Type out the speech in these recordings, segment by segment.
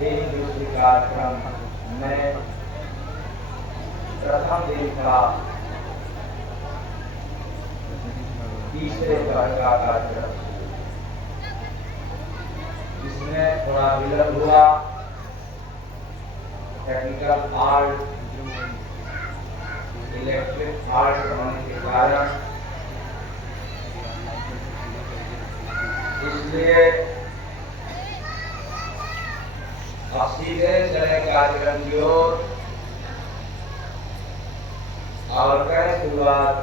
एक दूसरे कार्यक्रम में प्रथम दिन का तीसरे वर्ग का कार्यक्रम जिसमें थोड़ा विलंब हुआ। टेक्निकल फॉल्ट, इलेक्ट्रिक फॉल्ट होने के कारण इसलिए अब सीधे चले कार्यक्रम की ओर और करें शुरुआत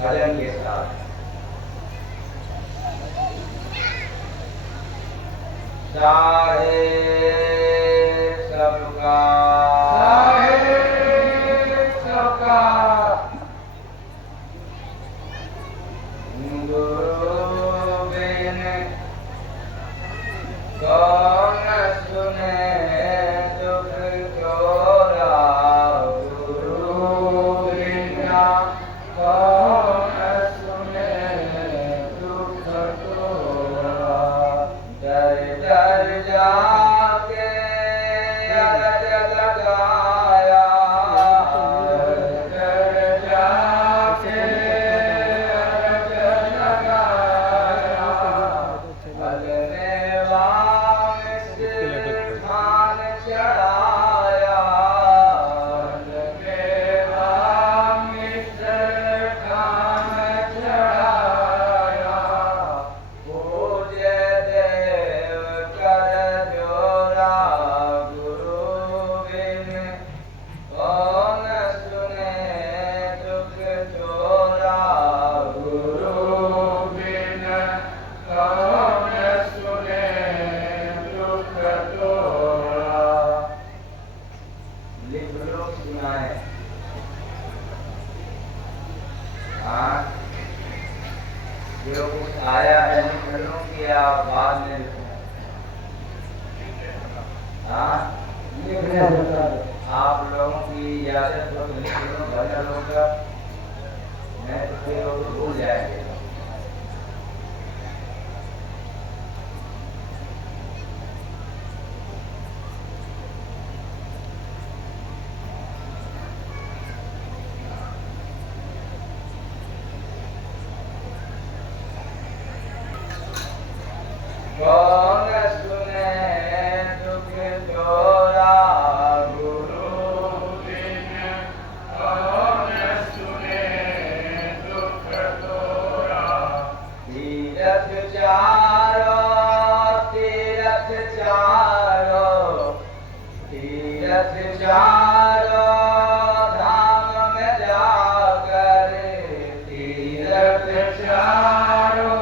भजन के साथ। चाहे सबका कौन सुने दुख तोरा गुरु बिना, कौन सुने दुख तोरा। डर डर जाके अरज लगाया, डर जाके अरज लगाया। भलने जो कुछ आया है लिखनों की आप बाद में आप लोगों की इजाजत हो तो लिखनों भजन होगा, मैं तो फिर लोग भूल जाएंगे। कौन सुने दुख तोरा गुरु बिन, कौन सुने दुख तोरा। तीरथ चारो, तीरथ चारो, तीरथ चारो धाम में जाकर, तीरथ चारो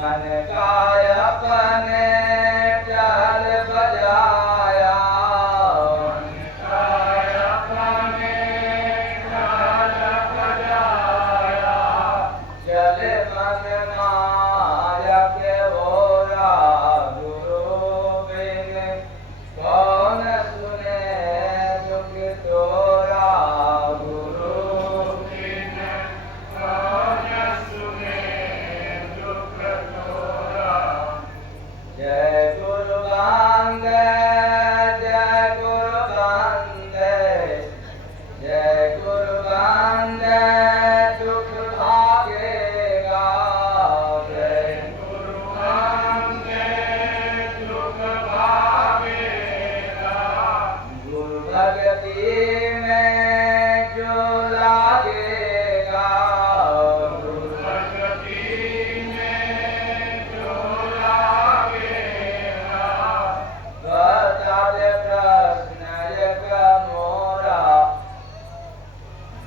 मन काय अपने चाल बजाया, मन काय अपने चाल बजाया, चले मन माया के ओरा, गुरु बिन कौन सुने दुख तोरा, गुरु बिन कौन सुने दुख तोरा। जय गुरु बांधे, जय गुरु बांधे, जय गुरु बांधे, दुख भागेगा, जय गुरु बांधे, दुख भागेगा, गुरु भक्ति में जो लागेगा, गुरु भक्ति में जो लागेगा, बता दे प्रश्न एक मोरा,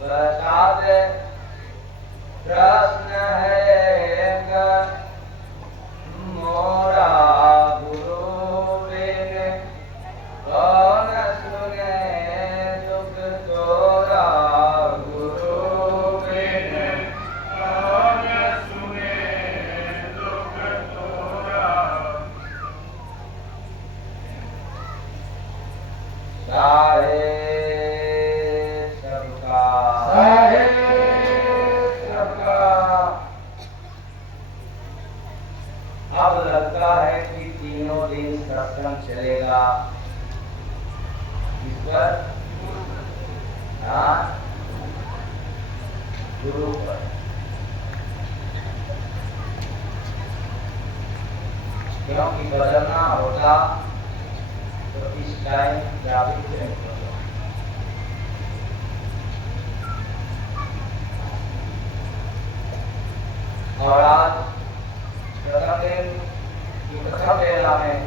बता दे प्रश्न है एक मोरा, गुरु बिन कौन सुने दुख तोरा, गुरु बिन कौन सुने दुख तोरा। साहे सबका, साहे सबका। अब लगता है कि तीनों दिन सत्संग चलेगा इस पर, हाँ, गुरु पर। क्योंकि बदलना होता तो इस टाइम जागृत नहीं होता। और आज प्रथम दिन की प्रथम वेला में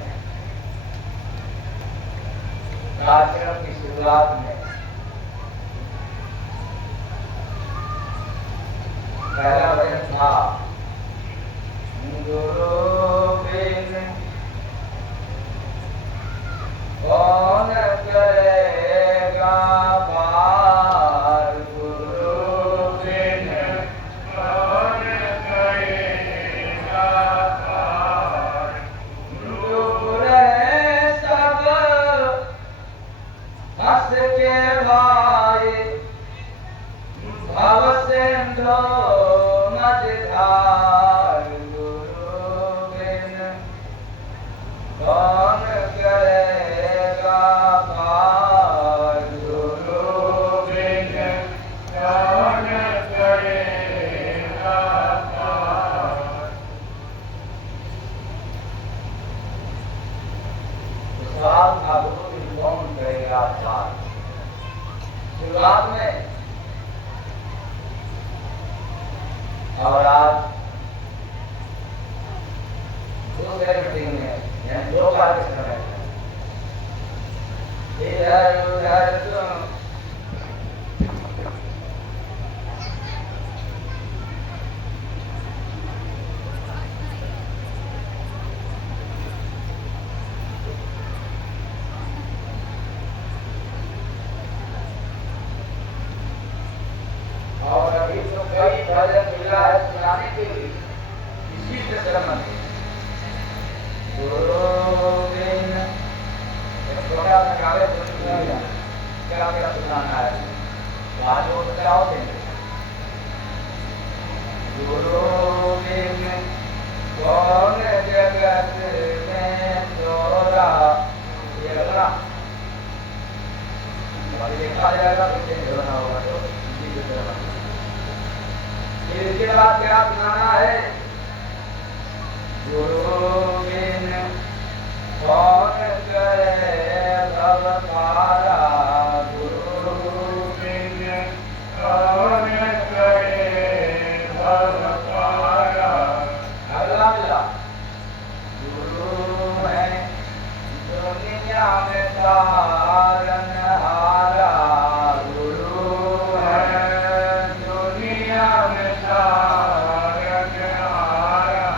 कार्यक्रम की शुरुआत में पहला वचन था, गुरु बिन कौन करेगा पार, गुरु बिन कौन करेगा पार, दूर है सब हंस के भाई, भव सिंधु मझधार, गुरु बिन कौन करेगा पार, गुरु बिन कौन करेगा पार। सवाल था, गुरु बिन कौन करेगा पार। शुरुआत में और आज दूसरे मीटिंग में, यानी दो बार के समय इधर उधर तुम और अभी तो कई भजन मिला है सुनाने के लिए इसी से संबंधित। गुरु बिन एक छोटा सा कागज क्या क्या सुनाना है, आज वो बताओ देंगे। गुरु बिन कौन जगत में तोरा, ये अगला अभी देखा जाएगा, पीछे होना होगा तो इसके बाद क्या सुनाना है, गुरु बिन कौन करे भव पारा, गुरु बिन कौन करे भव पारा। अगला मिला, गुरु है दुनिया में तारन हारा, गुरु है दुनिया में तारन हारा।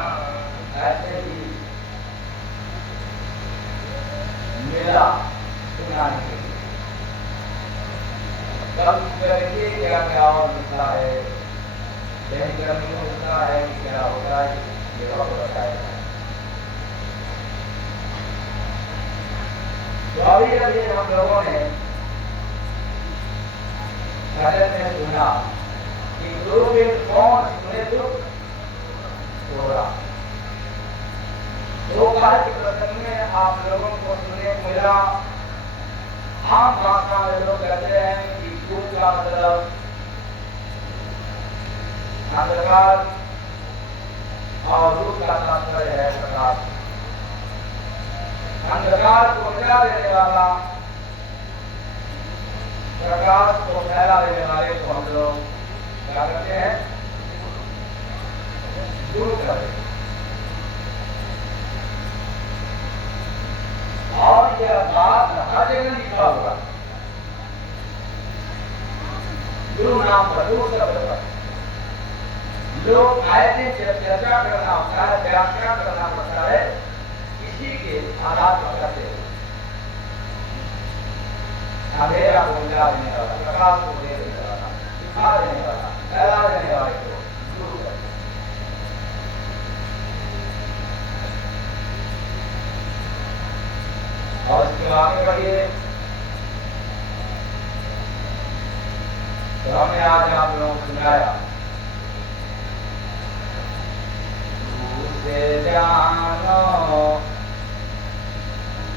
क्या क्या और मिलता है, दैनिक कर्म में होता है कि क्या होता है, ये और बताएगा। तो अभी अभी हम लोगों ने भजन में सुना कि गुरु बिन कौन सुने दुख थोड़ा। दो बार के प्रसंग में आप लोगों को सुनने को मिला, आम भाषा में लोग कहते हैं कि दुख का मतलब अंधकार और दुख का तात्पर्य है प्रकाश। अंधकार को मिटा देने वाला, प्रकाश को फैला देने वाले को हम लोग क्या करते हैं, दूर करते हैं। और यह बात हर जगह लिखा हुआ गुरु नाम पर, गुरु शब्द पर। लोग ऐसे जब चर्चा करना होता है, व्याख्या करना पड़ता है, इसी के आधार पर करते हैं। अंधेरा को मिटा देने वाला, प्रकाश को दे देने वाला, दिखा देने वाला, फैला देने वाले को गुरु कहते हैं। और इसके आगे बढ़िए, तो हमने आज आप लोगों को सुनाया से जानो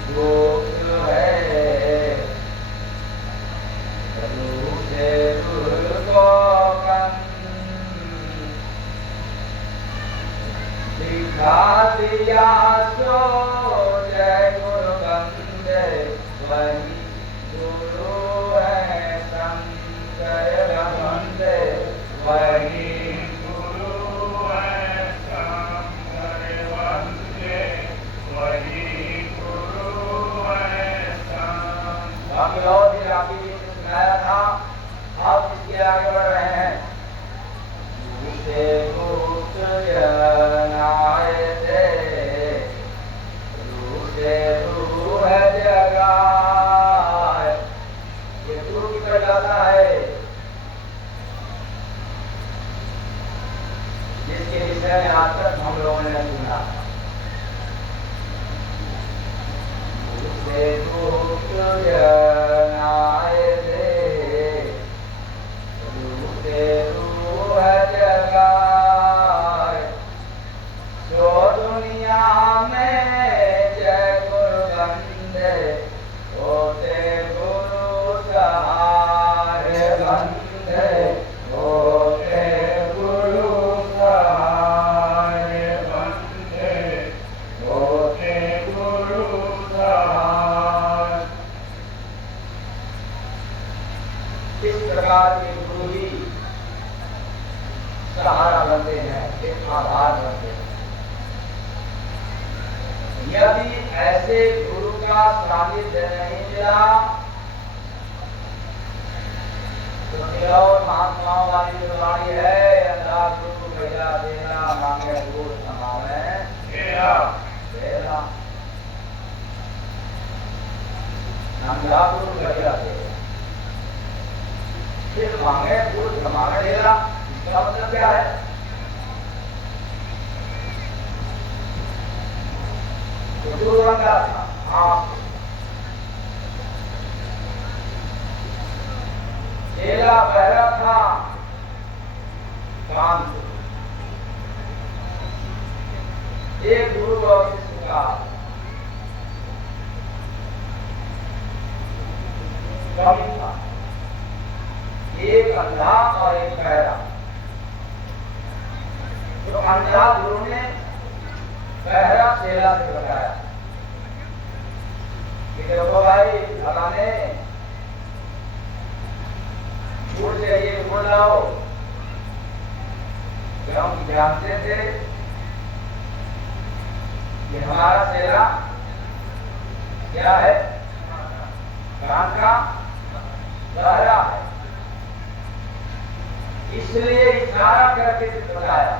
गुप्त है, गुरु से गुरु को दिखा दिया सो जय गुरु बंदे, वही गुरु है शंकर बंदे, वही और दिन आपके लिए सुनाया था। आप इसके आगे बढ़ रहे हैं। गुप्त जनाए दे, रूह जगाए। ये गुरु की परिभाषा है, जिसके विषय में आज तक हम लोगों ने सुना। गुप्त जनाए दे, रूह जगाए। सो दुनिया में जय गुरु बंदे, होते गुरु सहारे बंदे, होते गुरु सहारे बंदे, होते गुरु सहारे। इस प्रकार के गुरु ही सहारा बनते हैं, एक आधार बनते हैं। यदि ऐसे गुरु का सानिध्य नहीं मिला तो और महात्माओं वाली जो वाणी है, अंधा गुरु भैया देना मांगे गुरु समावे तेरा तेरा, अंधा गुरु भैया देना फिर मांगे गुरु समावे तेरा। इसका मतलब क्या है? गुरु बंदा था, आप चेला बहरा था, कान एक गुरु और शिष्य का कमी था, एक अंधा और एक बहरा। तो अंधा गुरु ने बहरा चेला से बताया कि देखो भाई, फलाने गुड़ चाहिए, गुड़ लाओ। हम जानते थे कि हमारा चेला क्या है, कान का बहरा है, इसलिए इशारा करके बताया,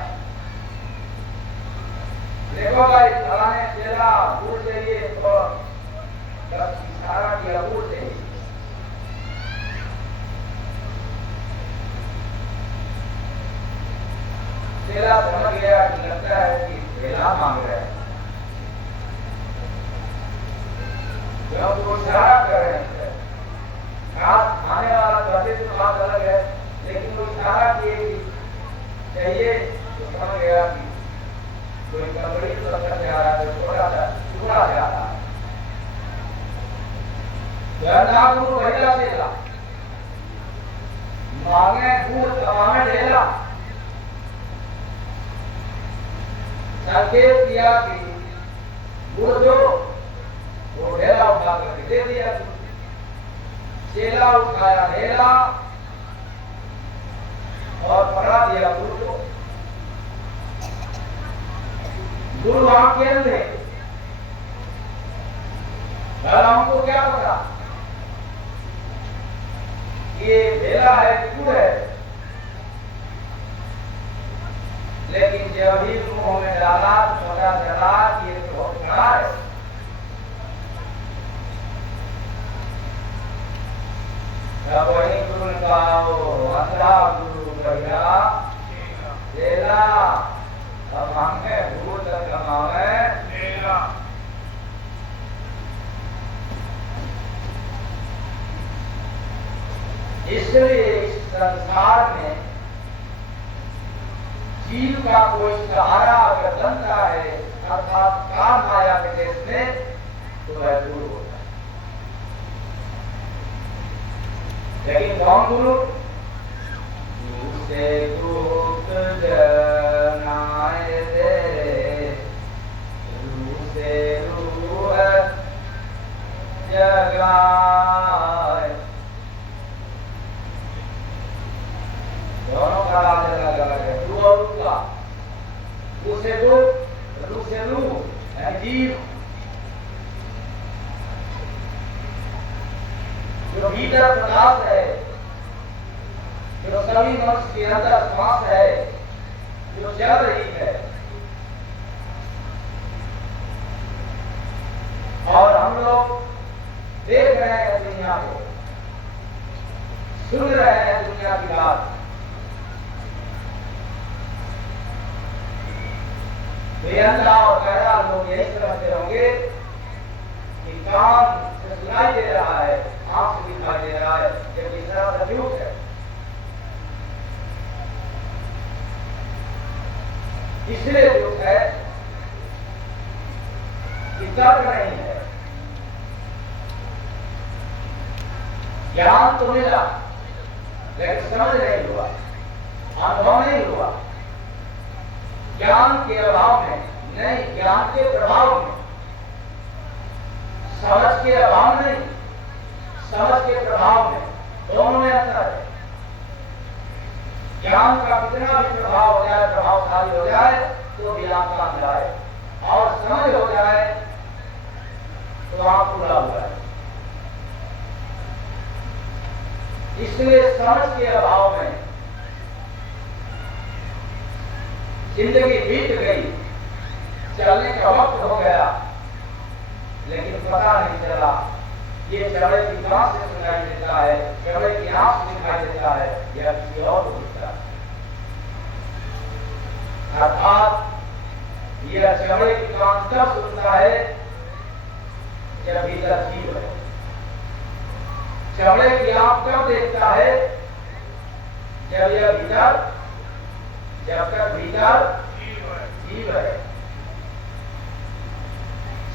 देखो भाई फलाने चेला गुड़ चाहिए, तो इशारा किया गुड़ चाहिए। चेला समझ गया कि लगता है कि भेला मांग रहे हैं, वो इशारा कर रहे हैं। खास खाने वाला कहते तो बात अलग है, लेकिन वो इशारा किए कि चाहिए, तो समझ गया कि कोई कंबड़ी तो लगता है आ रहा है, थोड़ा सा टुकड़ा जा रहा है। गुरु भैया चेला मांगे गुड़ तमामे ढेला, संकेत किया कि गुड़ दो, वो ढेला उठा करके दे दिया। चेला उठाया ढेला और पकड़ा दिया गुड़ को। गुड़ वहां खेल रहे, हमको क्या पता ये ढेला है गुड़ है, लेकिन जब ही मुंह में डाला तो पता चला कि ये तो बहुत बड़ा है। वही गुरु ने कहा, अंधा गुरु भैया चेला, अब हमें भूल कमावे चेला। इसलिए इस संसार में जीव का कोई सहारा अगर बनता है, अर्थात काम माया के देश में, तो वह गुरु होता है। लेकिन कौन गुरु? से गुप्त जनाए दे, से रूह जगाए। दोनों का अलग अलग है, रू और रू का। रू से रू यानी जीव, जो भीतर प्रकाश है, जो सभी मनुष्य के अंदर श्वास है, जो चल रही है, और हम लोग देख रहे हैं दुनिया को, सुन रहे हैं दुनिया की बात। बेअंधा और गहरा लोग यही समझते होंगे कि कान से सुनाई दे रहा है, आंख से दिखाई दे रहा है, जबकि सरासर झूठ है। इसलिए झूठ है कि तर्क नहीं है, ज्ञान तो मिला लेकिन समझ नहीं हुआ, अनुभव नहीं हुआ। ज्ञान के अभाव में नहीं, ज्ञान के प्रभाव में, समझ के अभाव नहीं, समझ के प्रभाव में, दोनों में अंतर है। ज्ञान का कितना भी प्रभाव हो जाए, प्रभावशाली हो जाए, तो भी आंख कान जाए, और समझ हो जाए तो आंख खुला हुआ है। इसलिए समझ के अभाव में जिंदगी बीत गई, चलने का वक्त हो गया, लेकिन पता नहीं चला ये चढ़े की कान से सुनाई देता है, चढ़े की आंख से दिखाई देता है, या किसी और को दिखता है। अर्थात यह चढ़े की कान तब सुनता है जब भीतर जीव है। चढ़े की आंख कब देखता है? जब यह भीतर, जब तक भीतर जीव है।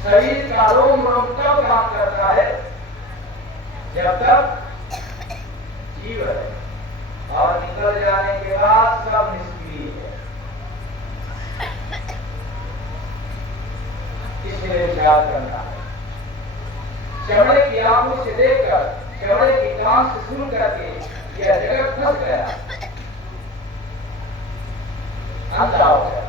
शरीर का रोम रोम तब काम करता है जब तक जीव है, और निकल जाने के बाद सब निष्क्रिय है। इसलिए विचार करना है। चमड़े की आंखों से देखकर, चमड़े की कान से सुन करके यह जगत फंस गया, अंधा हो गया।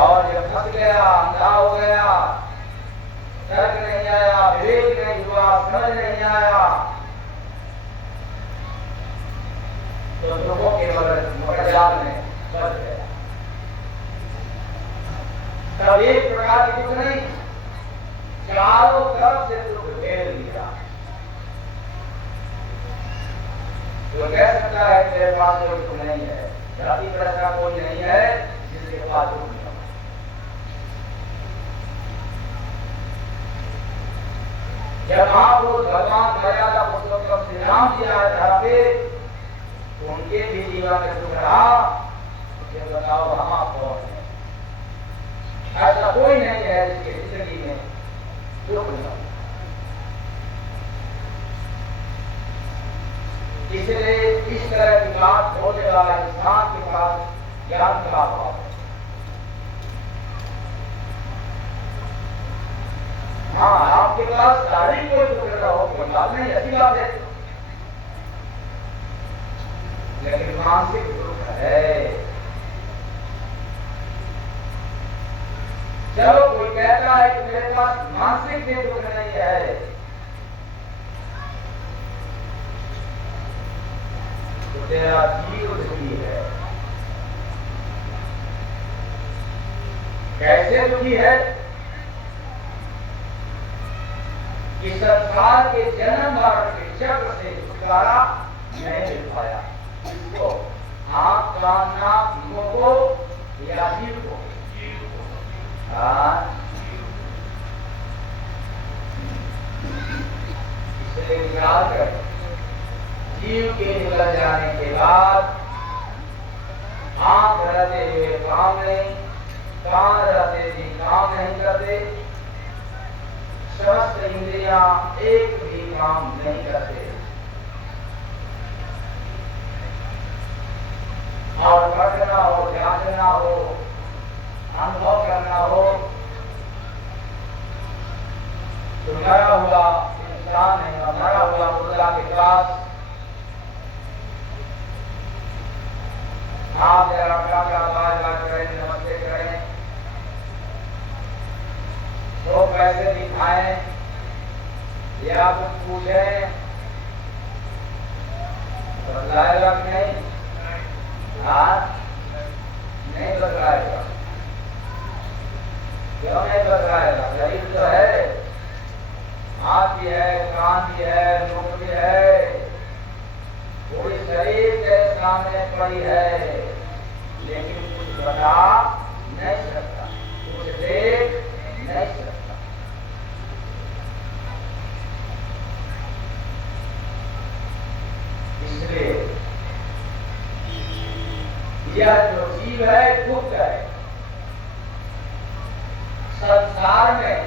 और जब फंस गया, अंधा हो गया, तर्क नहीं आया, विवेक नहीं हुआ, समझ नहीं आया, तो दुखों के मकड़जाल में फंस गया। तब एक प्रकार की दुख नहीं, चारों तरफ से दुख घेर लिया। तो कह सकता है कि मेरे पास कोई दुख नहीं है, धरती पर ऐसा कोई नहीं है जिसके पास दुख नहीं हो। जब महापुरुष भगवान मर्यादा पुरुषोत्तम श्री राम जी आए धरा पे, तो उनके भी जीवन में दुख रहा। ये बताओ हम आप कौन है? ऐसा कोई नहीं है जिसकी जिंदगी में दुख नहीं हो। इसलिए इस तरह की बात बोलने वाला इंसान के पास ज्ञान का अभाव है। हाँ, आपके पास शारीरिक कोई दुख न हो, कोई बात नहीं, अच्छी बात है, लेकिन मानसिक दुख है। चलो कोई कहता है कि मेरे पास मानसिक भी दुख नहीं है, तो तेरा जीव दुखी है। कैसे दुखी है? कि संसार के जन्म मरण के चक्र से छुटकारा नहीं मिल पाया। तो आंख कान नाक मुंह को या जीव को? इसलिए विचार कर, जीव के निकल जाने के बाद आंख रहते हुए काम नहीं, कान रहते भी काम नहीं करते, समस्त इंद्रियां एक भी काम नहीं करते, और पढ़ना हो, जानना हो, अनुभव करना हो, तो मरा हुआ इंसान है, मरा हुआ मुर्दा के पास आप जरा क्या बात करें, नमस्ते करें, तो पैसे दिखाएं या कुछ पूछें, बतलाएगा कि नहीं? हाँ, नहीं बतलाएगा। क्यों नहीं बतलाएगा? गरीब तो है, हाथ भी है, कान भी है, मुख भी है, पूरी शरीर के सामने पड़ी है, लेकिन कुछ बता नहीं सकता, कुछ देख नहीं सकता। इसलिए यह जो जीव है गुप्त है। संसार में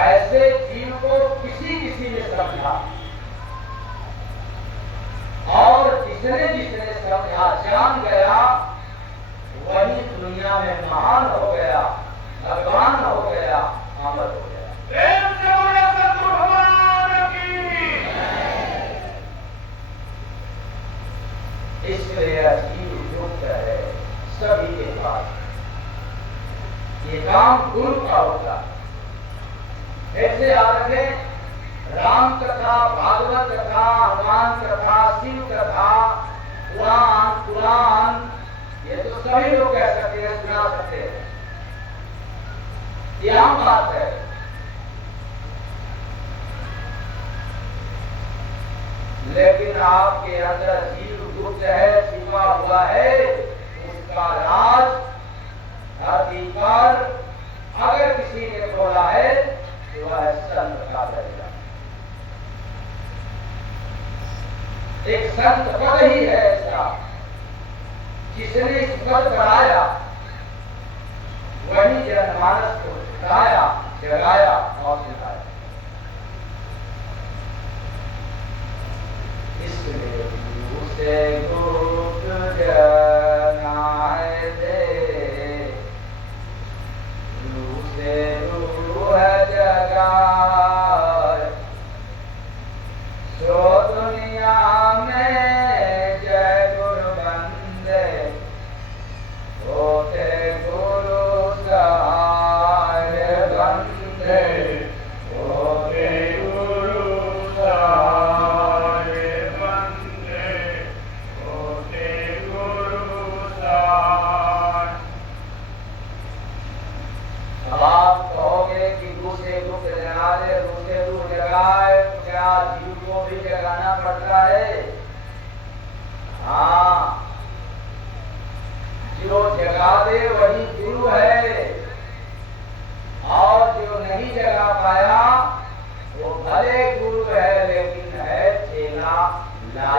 ऐसे जीव को किसी किसी ने समझा, और जिसने जिसने समझा जान गया, वही दुनिया में महान हो गया, भगवान हो गया, अमर हो गया। इसलिए जीव युक्त है सभी के पास। ये काम गुरु का होता है। ऐसे आगे राम कथा, भागवत कथा, हनुमान कथा, शिव कथा, पुराण, ये तो सभी लोग कह सकते हैं, सुना सकते हैं, ये आम बात है। लेकिन आपके अंदर जीव गुप्त है, छिपा हुआ है, उसका राज धरती पर अगर किसी ने खोला है तो वह संत का दर्जा। एक संत पद ही है ऐसा, जिसने इस पद पर आया, वही जनमानस को सिखाया, जगाया और सिखाया। इसलिए उसे गुप्त जनाए दे, उसे रूह जगाए, सो दुनिया में जय गुरु बंदे, होते गुरु सहाय बंदे,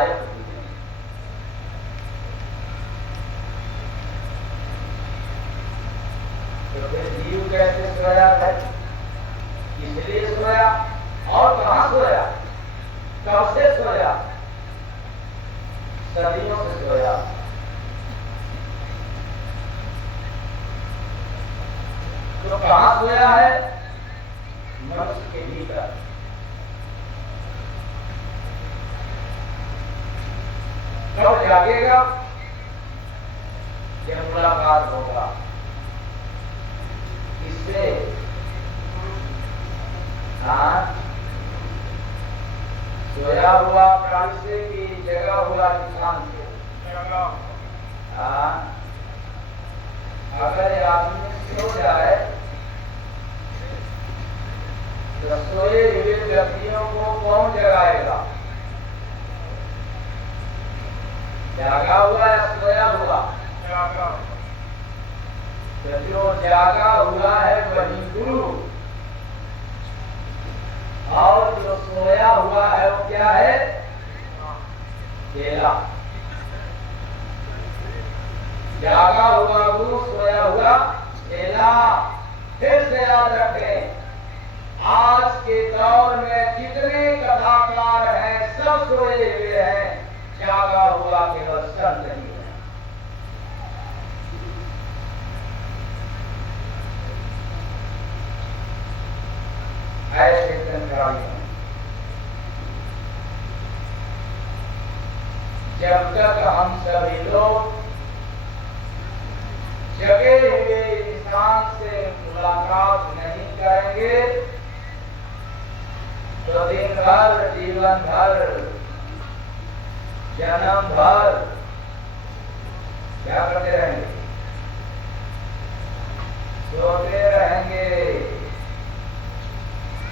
लायक भी नहीं। तो फिर जीव कैसे सोया है? इसलिए सोया। और कहां सोया? कब से सोया? सदियों से सोया। तो कहां सोया है? मनुष्य के भीतर। कब जागेगा? जब मुलाकात होगा किससे? सोया हुआ प्राणी से कि जगा हुआ इंसान से? अगर आदमी सो जाए तो सोए हुए व्यक्तियों को कौन जगाएगा? जागा हुआ या सोया हुआ? तो जो जागा हुआ है वही गुरु, और जो सोया हुआ है वो क्या है? चेला। जागा हुआ गुरु, सोया हुआ चेला। फिर से याद रखें, आज के दौर में जितने कथाकार हैं सब सोए हुए हैं, जागा हुआ केवल संत ही है। ऐसे संस्कारी जब तक हम सभी लोग जगे हुए इंसान से मुलाकात नहीं करेंगे तो दिन भर, जीवन भर, जन्म भर क्या करते रहेंगे? सोते रहेंगे।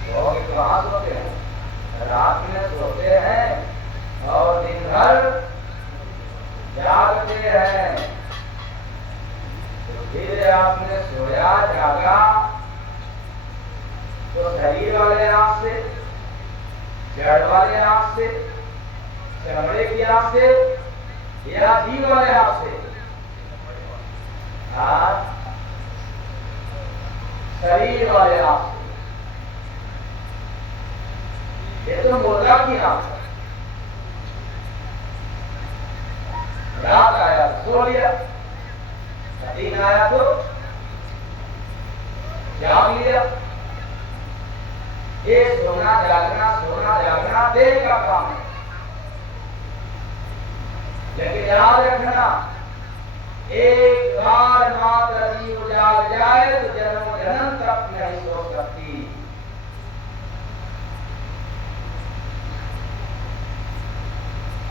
लोग कहाँ सोते हैं? रात में सोते हैं और दिन भर जागते हैं। तो फिर आपने सोया जागा तो शरीर वाले आंख से, जड़ वाले आंख से, चमड़े की आंख से या जीव वाले आंख से? शरीर वाले आंख से। ये तो मुर्गा की आंख है। रात आया तो सो लिया, दिन आया तो जाग लिया। ये सोना जागना देह का काम है। लेकिन याद रखना, एक बार मात्र जीव जाग जाए तो जन्म जन्म तक नहीं सो सकती।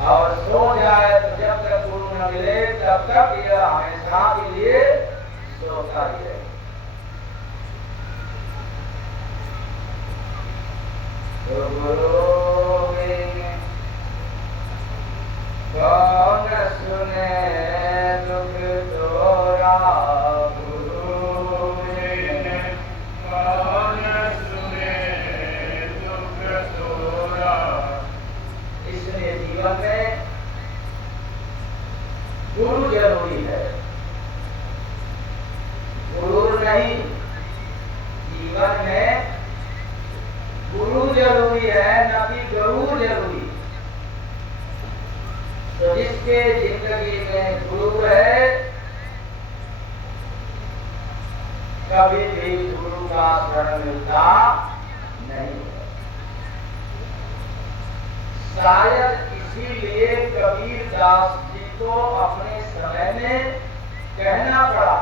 और सो जाए तो जब तक गुरु न मिले तब तक यह हमेशा के लिए सोता ही है। तो गुरु कौन सुने दुख तोरा, गुरु कौन सुने दुख तोरा। इसलिए जीवन में गुरु जरूरी है। गुरु नहीं, जीवन में गुरु जरूरी है, न कि गुरु जरूरी। तो जिसके जिंदगी में गुरु है कभी भी गुरु का शरण मिलता नहीं है। शायद इसीलिए कबीर दास जी को अपने समय में कहना पड़ा,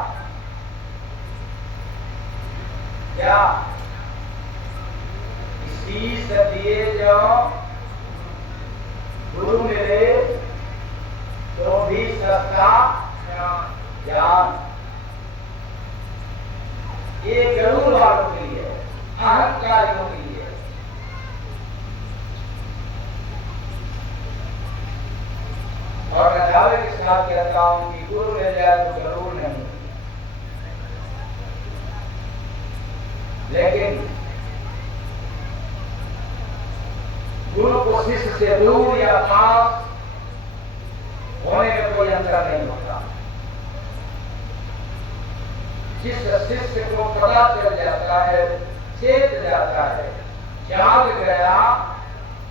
क्या शीश दिए जाओ गुरु मिले तो भी सस्ता ज्ञान। ये गरुड़ वालों के लिए, अहंकारियों के लिए। और मैं दावे के साथ कहता हूं कि गुरु मिल जाए तो गरुड़ नहीं। लेकिन गुरु को शिष्य से दूर या पास शिष्य को पता चल जाता है, चेत जाता है, जाग गया,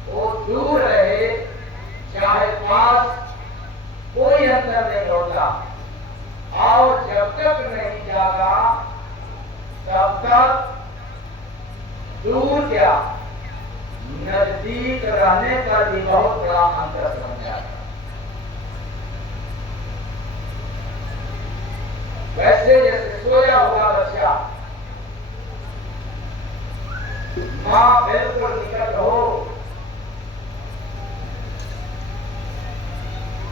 वो दूर रहे चाहे पास, कोई अंतर नहीं होता। और जब तक नहीं जागा तब तक दूर क्या नजदीक रहने पर भी बहुत बड़ा अंतर समझ जाता। वैसे जैसे सोया हुआ बच्चा मां बिल्कुल निकट हो,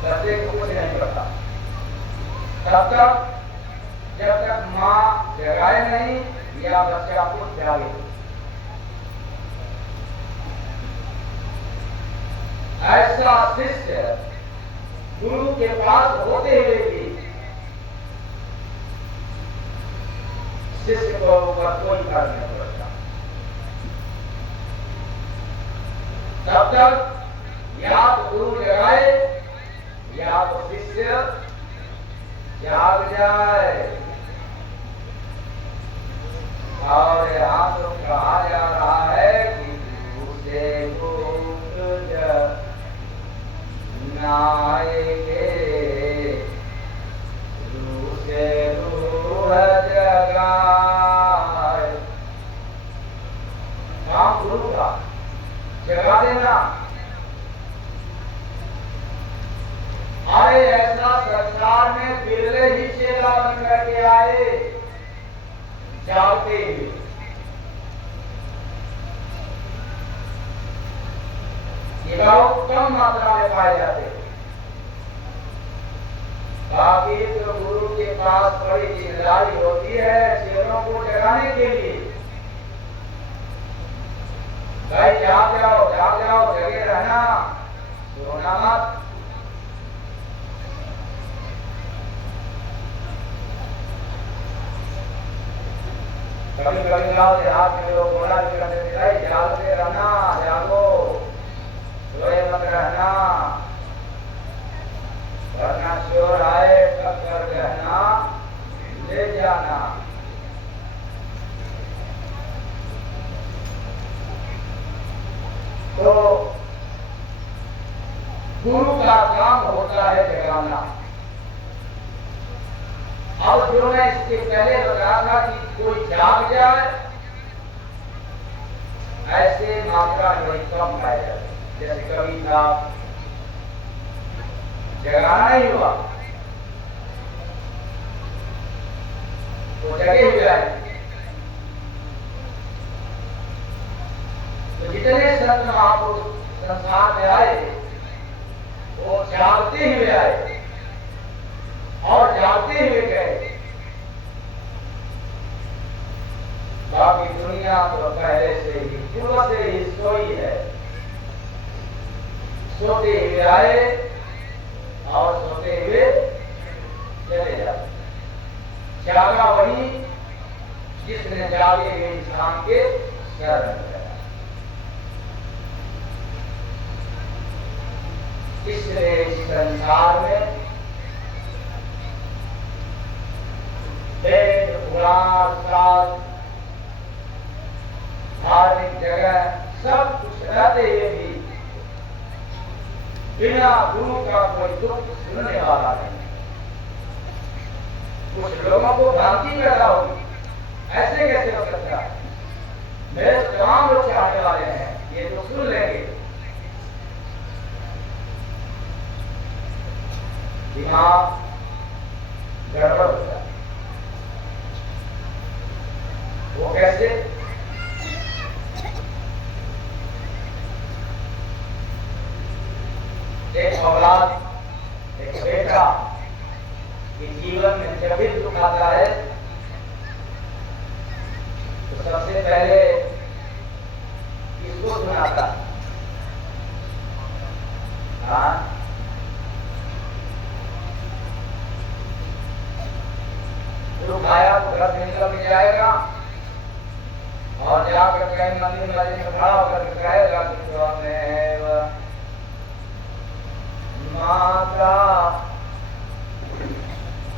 बच्चे को कुछ नहीं पता, तब तक जब तक मां जगाए नहीं या बच्चा खुद जागे। ऐसा शिष्य गुरु के पास होते हुए भी शिष्य को ऊपर कोई फर्क नहीं पड़ता। तब तक या तो गुरु जगाए या तो शिष्य जाग जाए। और यहाँ तो कहा जा रहा है कि गुरु से भूल नाएंगे, गुरु से रूह जगाए। काम गुरु का जगा देना। अरे ऐसा संसार में बिरले ही चेला बन करके आए जागते हुए। ये बहुत कम मात्रा में पाए जाते हैं। बाकी तो गुरु के पास बड़ी जिम्मेदारी होती है चेलों को जगाने के लिए। भाई जाग जाओ, जगे रहना, सोना मत। कभी कभी गाँव देहात में लोग बोला भी करते थे, भाई जागते रहना, जागो, सोए मत रहना, वरना चोर आए तब कर गहना ले जाना। तो गुरु का काम होता है जगाना। और जो मैं इसके पहले बताया था कि कोई जाग जाए, ऐसे मात्रा बड़ी कम पाई जाती। जैसे कभी था जगाना नहीं हुआ तो जगे हुए आए। तो जितने संत महापुरुष संसार में आए वो जागते हुए आए और जागते हुए गए। बाकी दुनिया तो पहले से ही पूर्व से ही सोई है। सोते हुए आए और सोते हुए चले जाते। जागा वही जिसने जागे हुए इंसान के शरण गया। इसलिए इस संसार में वेद पुराण शास्त्र धार्मिक जगह सब कुछ रहते हुए भी बिना गुरु का कोई दुख सुनने वाला नहीं। कुछ लोगों को भ्रांति पैदा होगी, ऐसे कैसे हो सकता है, मेरे तमाम लोग चाहने वाले हैं, ये तो सुन लेंगे। दिमाग गड़बड़ होता है। वो कैसे? एक औलाद, एक बेटा के जीवन में जब भी दुख आता है तो सबसे पहले किसको सुनाता है? हाँ, दुख आया तो घर से निकल के जाएगा और जाकर कहीं मंदिर में खड़ा होकर कहेगा कि त्वमेव माता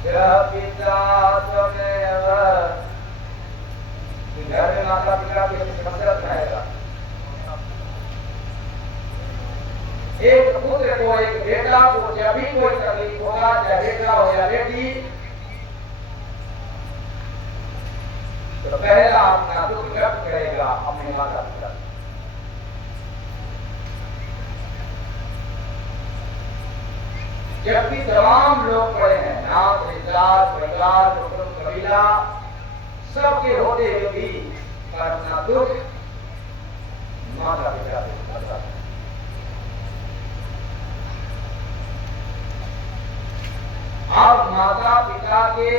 च पिता त्वमेव बेटा को जब भी कोई तकलीफ होगा, चाहे बेटा हो या बेटी, तो पहला अपना दुख व्यक्त करेगा अपने माता पिता। जबकि तमाम लोग बड़े हैं, नाम, रिश्तेदार, परिवार, कुटुंब, कबीला सबके होते हुए भी अपना दुख माता पिता से करता है। अब माता पिता के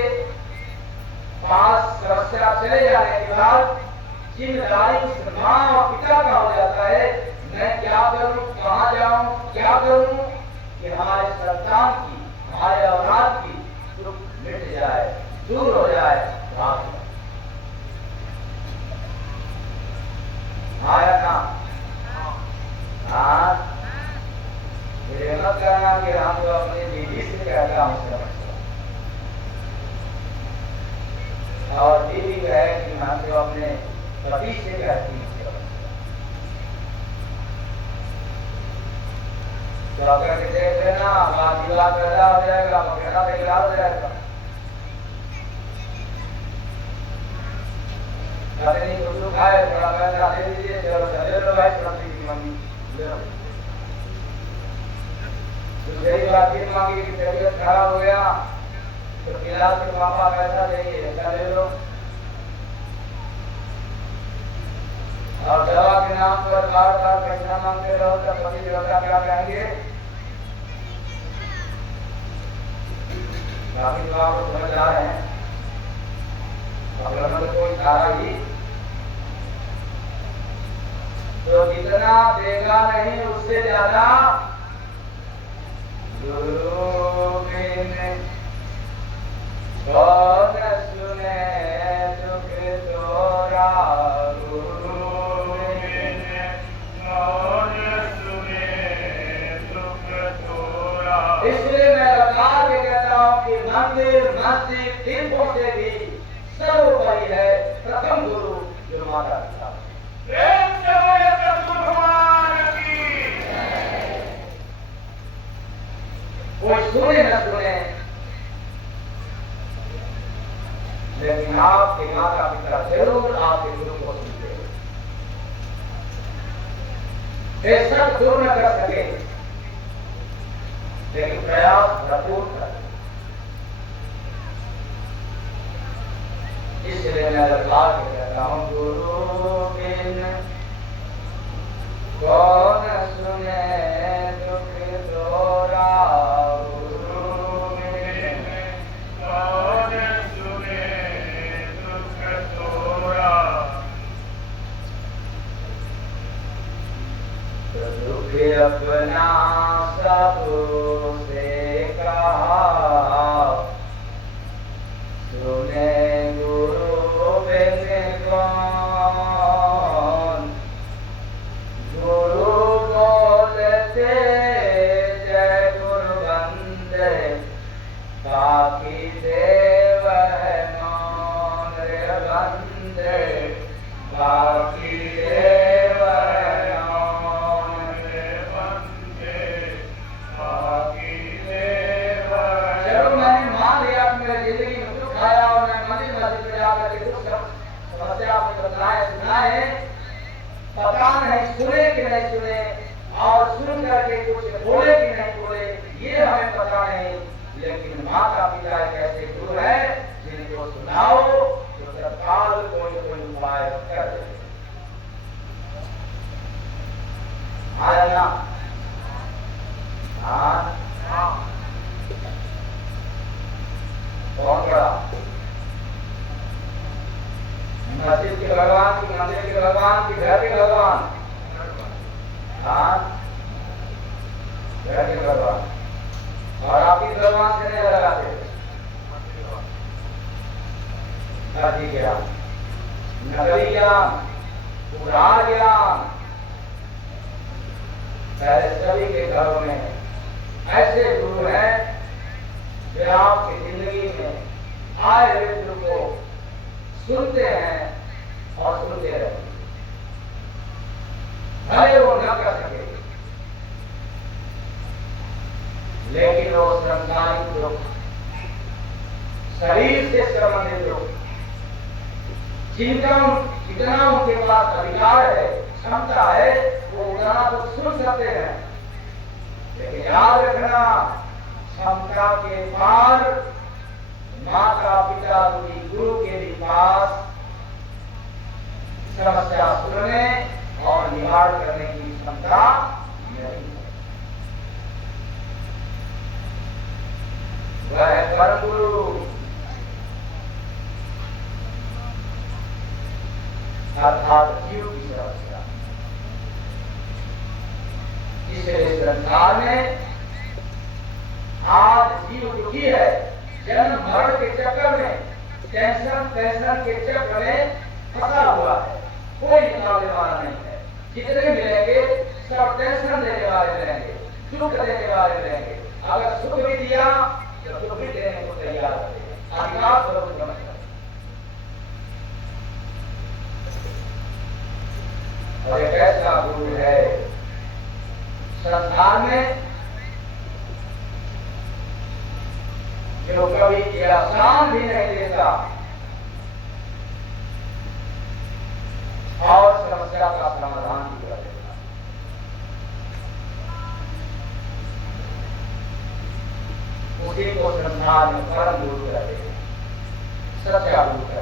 पास समस्या चले जाने के बाद जिम्मेदारी उस माँ और पिता का हो जाता है, मैं क्या करूं, कहां जाऊं, क्या करूं कि हमारे संतान की, हमारे औलाद की दुख मिट जाए, दूर हो जाए। आया ना? हाँ, मुझे मत कहना कि हम तो अपनी बीवी से कहता हूँ और बीवी कहे कि हम तो अपने पति से कहती हूँ। तो अगर के देख लेना, बात विवाद पैदा हो जाएगा, मकड़ा बेकार हो जाएगा। कहते नहीं कुछ लोग आए, थोड़ा पैसा दे दीजिए, चलो चले लो भाई, समझी की मम्मी ले लो। दूसरी बात ये मांगी कि तबीयत खराब हो गया तो इलाज के पापा पैसा देंगे, चले लो। और दवा के नाम पर बार बार पैसा मांगते रहो तो पति देवता क्या कहेंगे? काफी तो आप समझ आ रहे हैं, अगर कोई सारा ही तो जितना देगा नहीं उससे ज्यादा गुरु बिन कौन सुने दुख तोरा, गुरु बिन कौन सुने दुख तोरा। इसलिए मैं लगातार ये कहता हूँ कि मंदिर, मस्जिद, तीर्थों से भी सर्वोपरि है प्रथम गुरु जो माता पिता। कोई सुने न सुने, लेकिन आपके माता पिता जरूर आपके गुरु को सुनते हैं। बेशक दूर न कर सके, लेकिन प्रयास भरपूर कर। इसलिए मैं लगा के कहता हूँ, गुरु बिन कौन सुने दुख तोरा, गुरु बिन कौन सुने दुख तोरा। तो दुख अपना सबसे कहा, सुने गुरु बिन कौन, गुरु बोलते जय गुरु बंदे, बाकी देव है मौन रे बंदे, बाकी देव है मौन रे बंदे, बाकी देव। चलो मैंने मान लिया कि मेरी जिंदगी में दुख आया और मैं मंदिर मस्जिद में जाकर के दुख समस्या अपनी बतलाए सुनाए, पता नहीं सुने कि नहीं सुने, और सुन करके कुछ बोले कि नहीं बोले ये हमें पता नहीं, लेकिन माता पिता एक ऐसे गुरु है जिनको सुनाओ तो तत्काल कोई उपाय कर दे। आया ना? हाँ, कौन बड़ा? मस्जिद के भगवान की, मंदिर के भगवान की, घर के भगवान? हाँ, घर के भगवान। और आप इस भगवान से नहीं लगाते? नदी ज्ञान, नगरी ज्ञान, पुराण ज्ञान, पहले सभी के घरों में ऐसे गुरु हैं जो आपकी जिंदगी में आए हुए गुरु को सुनते हैं और सुनते रहते हैं, भले वो न कर सके। लेकिन वो संसारिक दुख, शरीर से संबंधित दुख, जितना उनके पास अधिकार है, क्षमता है, वो उतना तो सुन सकते हैं। लेकिन याद रखना, क्षमता के पार माता पिता गुरु के भी पास समस्या सुनने और निवारण करने की क्षमता नहीं है। वह परम गुरु अर्थात जीव की समस्या, इसलिए संसार में आज जीव दुखी है। जन्म मरण के चक्कर में, टेंशन के चक्कर में फंसा हुआ है। कोई निकालने वाला नहीं है। जितने मिलेंगे सब टेंशन देने वाले मिलेंगे, दुख देने वाले मिलेंगे। अगर सुख भी दिया तो दुख भी देने को तैयार रहेगा। अधिकार स्वरूप समझकर और एक ऐसा गुरु है संसार में जो कभी आसान भी नहीं देता और समस्या का समाधान भी कर देता। उसी को संसार में परम गुरु कहते हैं, सच्चा गुरु कहते हैं।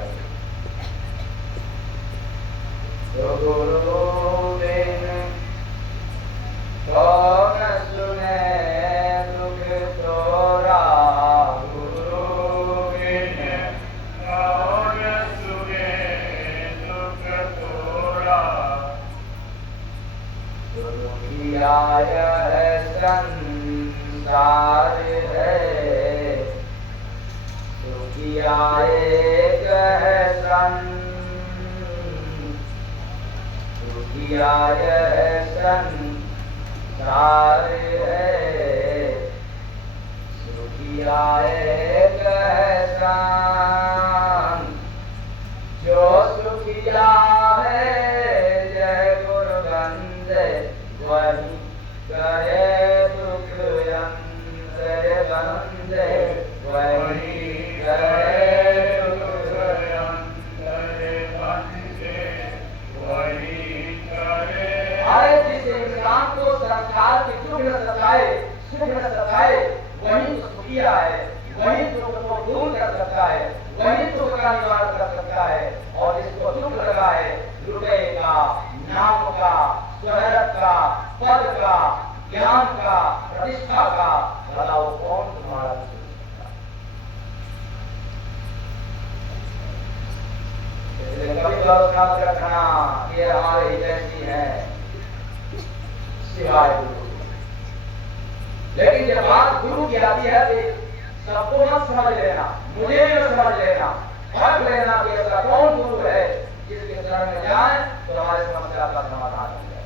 तो गुरु बिन कौन सुने दुख तोरा, गुरु बिन कौन सुने दुख तोरा। गुरु की आया है संसार है, सुखी आए कह सुखी आय संसार है, सुखी आए कह जो सुखिया है जय गुरु बंदे वही करे दुख अंतर बंदे वही करे दुख अंतर बंदे वही करे। आए जिस इंसान को संसार के दुख न सताए, सुख न सताए, वही तो सुखिया है, वही दुख को दूर कर सकता है, वही दुख का निवारण कर सकता है। और जिसको दुख लगा है रुपए का, नाम का, शोहरत का, पद का, ज्ञान का, प्रतिष्ठा का, भला वो कौन तुम्हारा सुख सकता है? कभी भरोसा मत रखना ये हमारे ही जैसी है सिवाय गुरु। लेकिन जब बात गुरु की आती है तो सबको मत समझ लेना, मुझे भी समझ लेना, हक लेना कि ऐसा कौन गुरु है जिसके शरण में जाए तो हमारे समस्या का समाधान हो जाए।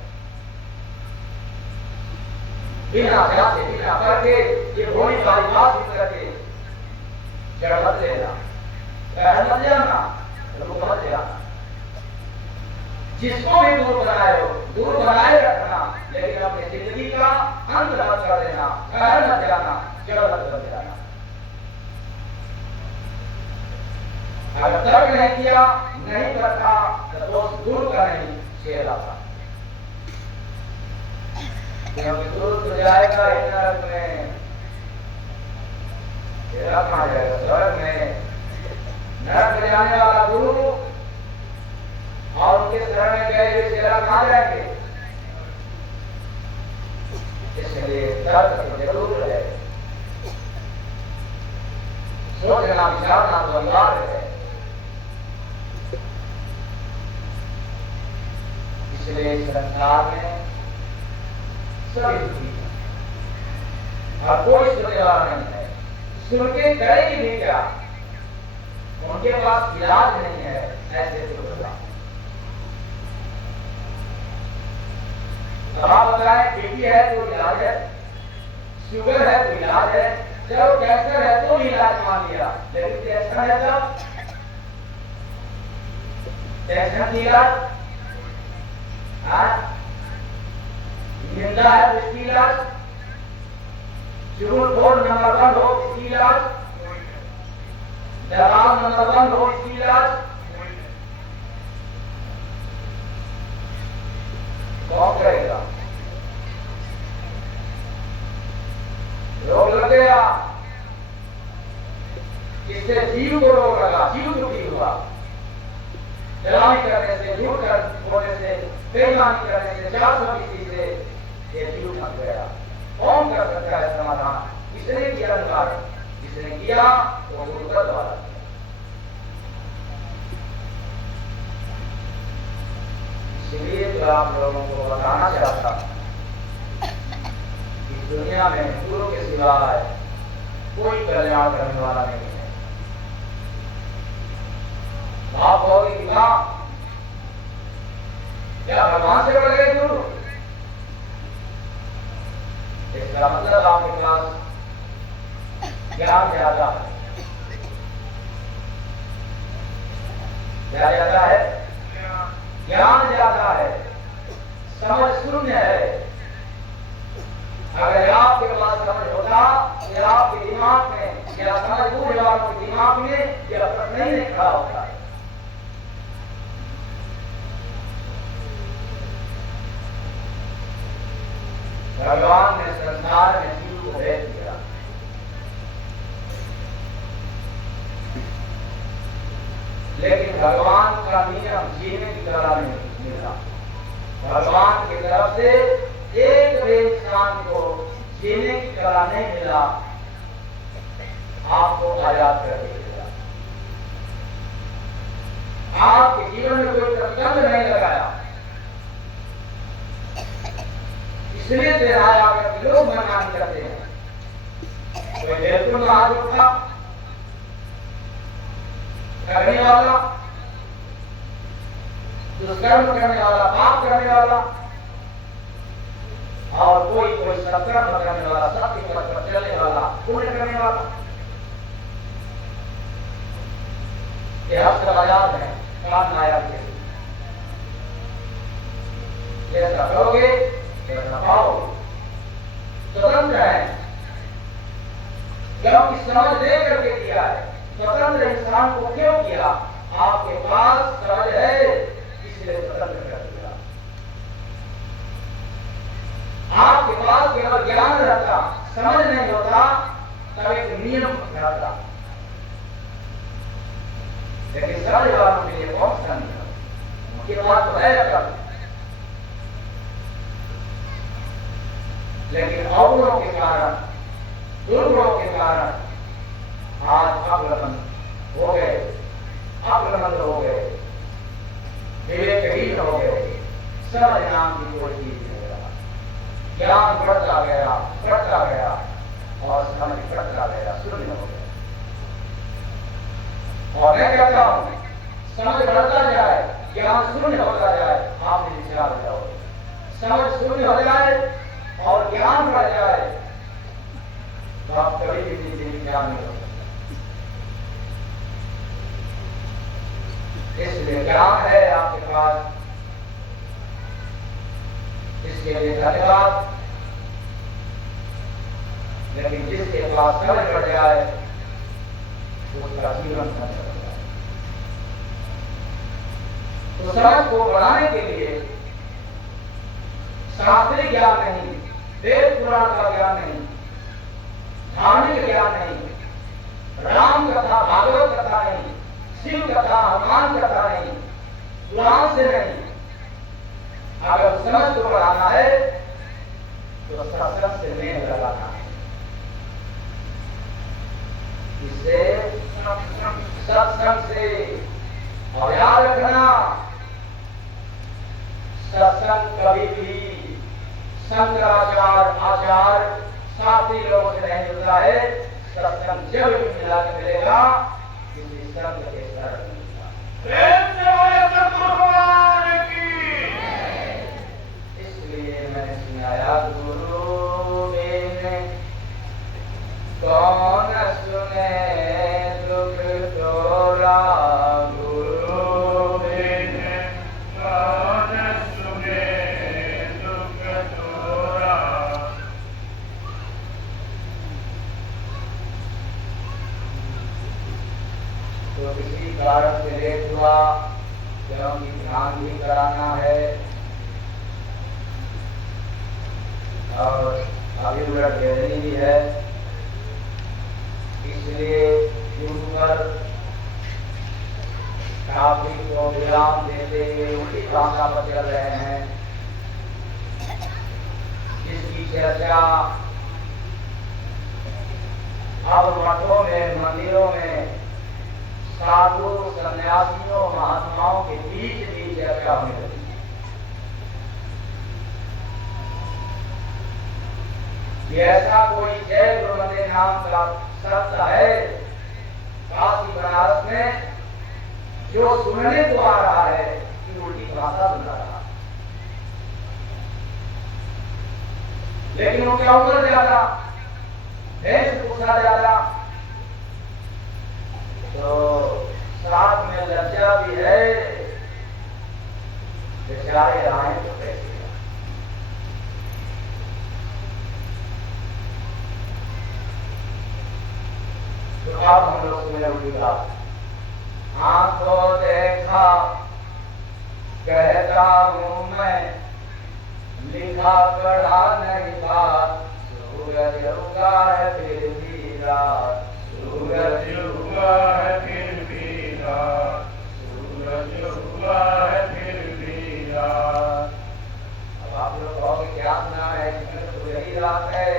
बिना जाते बिना करके ये बड़ी सारी बात करके जड़ मत लेना, मत जाना, मत जाना। जिसको भी दूर बनाए हो दूर बनाए रखना, लेकिन अपनी जिंदगी का अंत मत कर देना, घर मत जाना, जड़ मत बन जाना। अगर तर्क नहीं किया, नहीं करता तो दोष दूर का नहीं शेर आता, क्योंकि दूर तो जाएगा ही नरक में, शेरा कहाँ जाएगा? स्वर्ग में। नरक में जाने वाला गुरु और उनके शरण में गए हुए शेरा कहाँ जाएंगे? इसलिए तर्क तो जरूर है, सोचना विचारना तो अनिवार्य है। इसलिए संसार में सभी दुखी है और कोई सुनने वाला नहीं है। सुन के करेगी भी क्या? उनके पास इलाज नहीं है। ऐसे तो आप बताएं, बीपी है तो इलाज है, शुगर है तो इलाज है, चलो कैंसर है तो इलाज मान लिया, लेकिन टेंशन है तब टेंशन की इलाज, निंदा है तो इसकी इलाज, चुगलखोर नंबर 1 हो इसकी इलाज, दलाल नंबर 1 हो इसकी इलाज कौन करेगा? रोग लग गया, इससे जीव को रोग लगा, जीव दुखी हुआ। दलाली करने से, झूठ बोलने से, बेईमानी करने से, जासूसी से ये जीव थक गया। कौन कर सकता है समाधान? किसने किया निवारण? जिसने किया वो गुरुपद वाला। इसलिए तो आप लोगों को बताना चाहता कि दुनिया में गुरु के सिवाय कोई कल्याण करने वाला नहीं है। आप कहोगे कि मां क्या भगवान से बढ़ गए गुरु? इसका मतलब आपके पास ज्ञान ज्यादा है। क्या ज्यादा है? ज्ञान ज्यादा है, समझ शून्य है। अगर आपके पास समझ होता तो आपके दिमाग में या समझ बूझने वालों के दिमाग में यह प्रश्न नहीं खड़ा होता है। भगवान ने संसार में जीव को भेज दिया, लेकिन भगवान का नियम जीने की कला नहीं मिला। भगवान की तरफ से एक भी इंसान को जीने की कला नहीं मिला, आपको आजाद कर दिया। आपके जीवन में कोई प्रतिबंध नहीं लगाया, इसलिए आया लोग मनमानी करते हैं। कोई बिल्कुल महाजूट था करने वाला, दुष्कर्म करने वाला, पाप करने वाला, और कोई सत्कर्म करने वाला, सत्य पथ पर चलने वाला, पुण्य करने वाला। ये हस्त बाजार है कान माया के। जैसा करोगे वैसा पाओगे। स्वतंत्र है क्योंकि समझ दे करके किया है। स्वतंत्र इंसान को क्यों किया? आपके पास समझ है इसलिए स्वतंत्र कर दिया। आपके पास केवल ज्ञान रहता, समझ नहीं होता, तब एक नियम रहता। लेकिन समझ वालों के लिए कौन सा नियम? उनके पास तो है अकल, लेकिन अवगुणों के कारण, दुर्गुणों के कारण आज अक्लमंद हो गए, अक्लमंद हो गए, विवेकहीन हो गए। समझ नाम की कोई चीज नहीं रहा। ज्ञान बढ़ता गया और समझ बढ़ता गया, शून्य हो गया। और मैं कहता हूं समझ बढ़ता जाए, ज्ञान शून्य होता जाए, आप विचार हो जाओ। समझ शून्य हो जाए और ज्ञान बढ़ जाए तो आप कभी भी जिंदगी ज्ञान नहीं हो सकते। इसलिए ज्ञान है आपके पास, इसके लिए धन्यवाद। लेकिन जिसके पास समझ बढ़ जाए उसका जीवन धन्य हो जाए। तो समझ को बढ़ाने के लिए शास्त्रीय ज्ञान नहीं, वेद पुराण का ज्ञान नहीं, धार्मिक ज्ञान नहीं, राम कथा भागवत कथा नहीं, शिव कथा हनुमान कथा नहीं, पुराण से नहीं। अगर समझ को बढ़ाना है तो सत्संग से मेल लगाना है। इससे सत्संग से, और याद रखना सत्संग कभी भी शंकराचार्य आचार्य शास्त्री लोगों से नहीं मिलता है। सत्संग जब भी मिलेगा किसी संत के शरण इसलिए मैंने सुनाया गुरु बिन कौन सुने दुख तोरा, गुरु बिन कौन सुने दुख तोरा। जो किसी कारण से लेट हुआ क्योंकि ध्यान भी कराना है और अभी उलट देनी भी है, इसलिए यूट्यूबर ट्रैफिक को विराम देते हुए उल्टी भाषा पर चल रहे हैं, जिसकी चर्चा अब मठों में, मंदिरों में साधु सन्यासियों महात्माओं के बीच भी चर्चा होने लगी। ऐसा कोई जय गुरुमते नाम का शब्द है काशी बनारस में जो सुनने को आ रहा है कि उल्टी भाषा सुना रहा, लेकिन वो क्या उम्र ज्यादा भैंस पूछा ज्यादा, तो साथ में लज्जा भी है, बेचारे आए तो कैसे। तो अब हम लोग सुने उल्टी बात, आंखों देखा कहता हूं मैं, लिखा पढ़ा नहीं बात, सूरज उगा है फिर भी रात, सूरज उगा है फिर भी रात, सूरज उगा है फिर भी रात। अब आप लोग कहोगे क्या सुना है, इसमें तो यही रात है।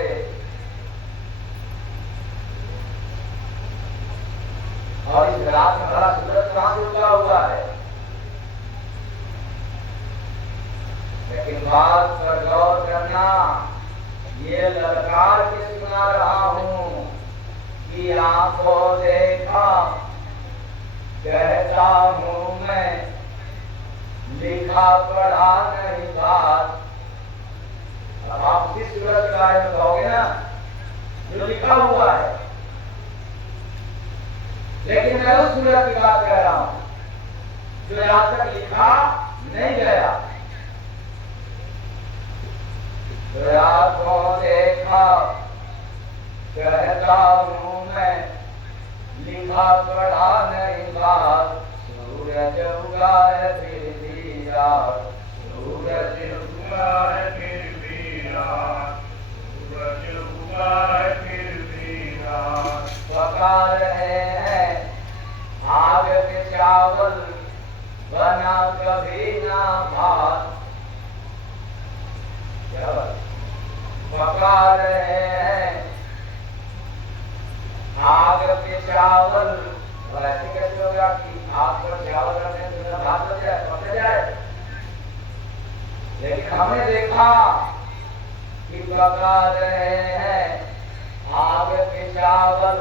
और इस रात में बड़ा सूरज कहां से उगा हुआ है, लेकिन बात पर गौर करना, ये ललकार के सुना रहा हूं कि आंखों देखा कहता हूं मैं, लिखा पढ़ा नहीं बात। अब आप उसी सूरज के बारे में कहोगे ना जो लिखा हुआ है, लेकिन मैं उस सूरज की बात कर रहा हूं जो आज तक लिखा नहीं गया। तो आंखों देखा कहता हूं मैं, लिखा पढ़ा नहीं बात, सूरज उगा है फिर भी रात, सूरज उगा है फिर भी रात, सूरज उगा है फिर भी रात। पका रहे हैं आग के चावल, बना कभी ना भात, पका रहे हैं आग के चावल। और ऐसे कैसे होगा कि आग पर चावल रखने से मेरा भात बन जाए, पक जाए, लेकिन हमने देखा कि पका रहे हैं आग के चावल,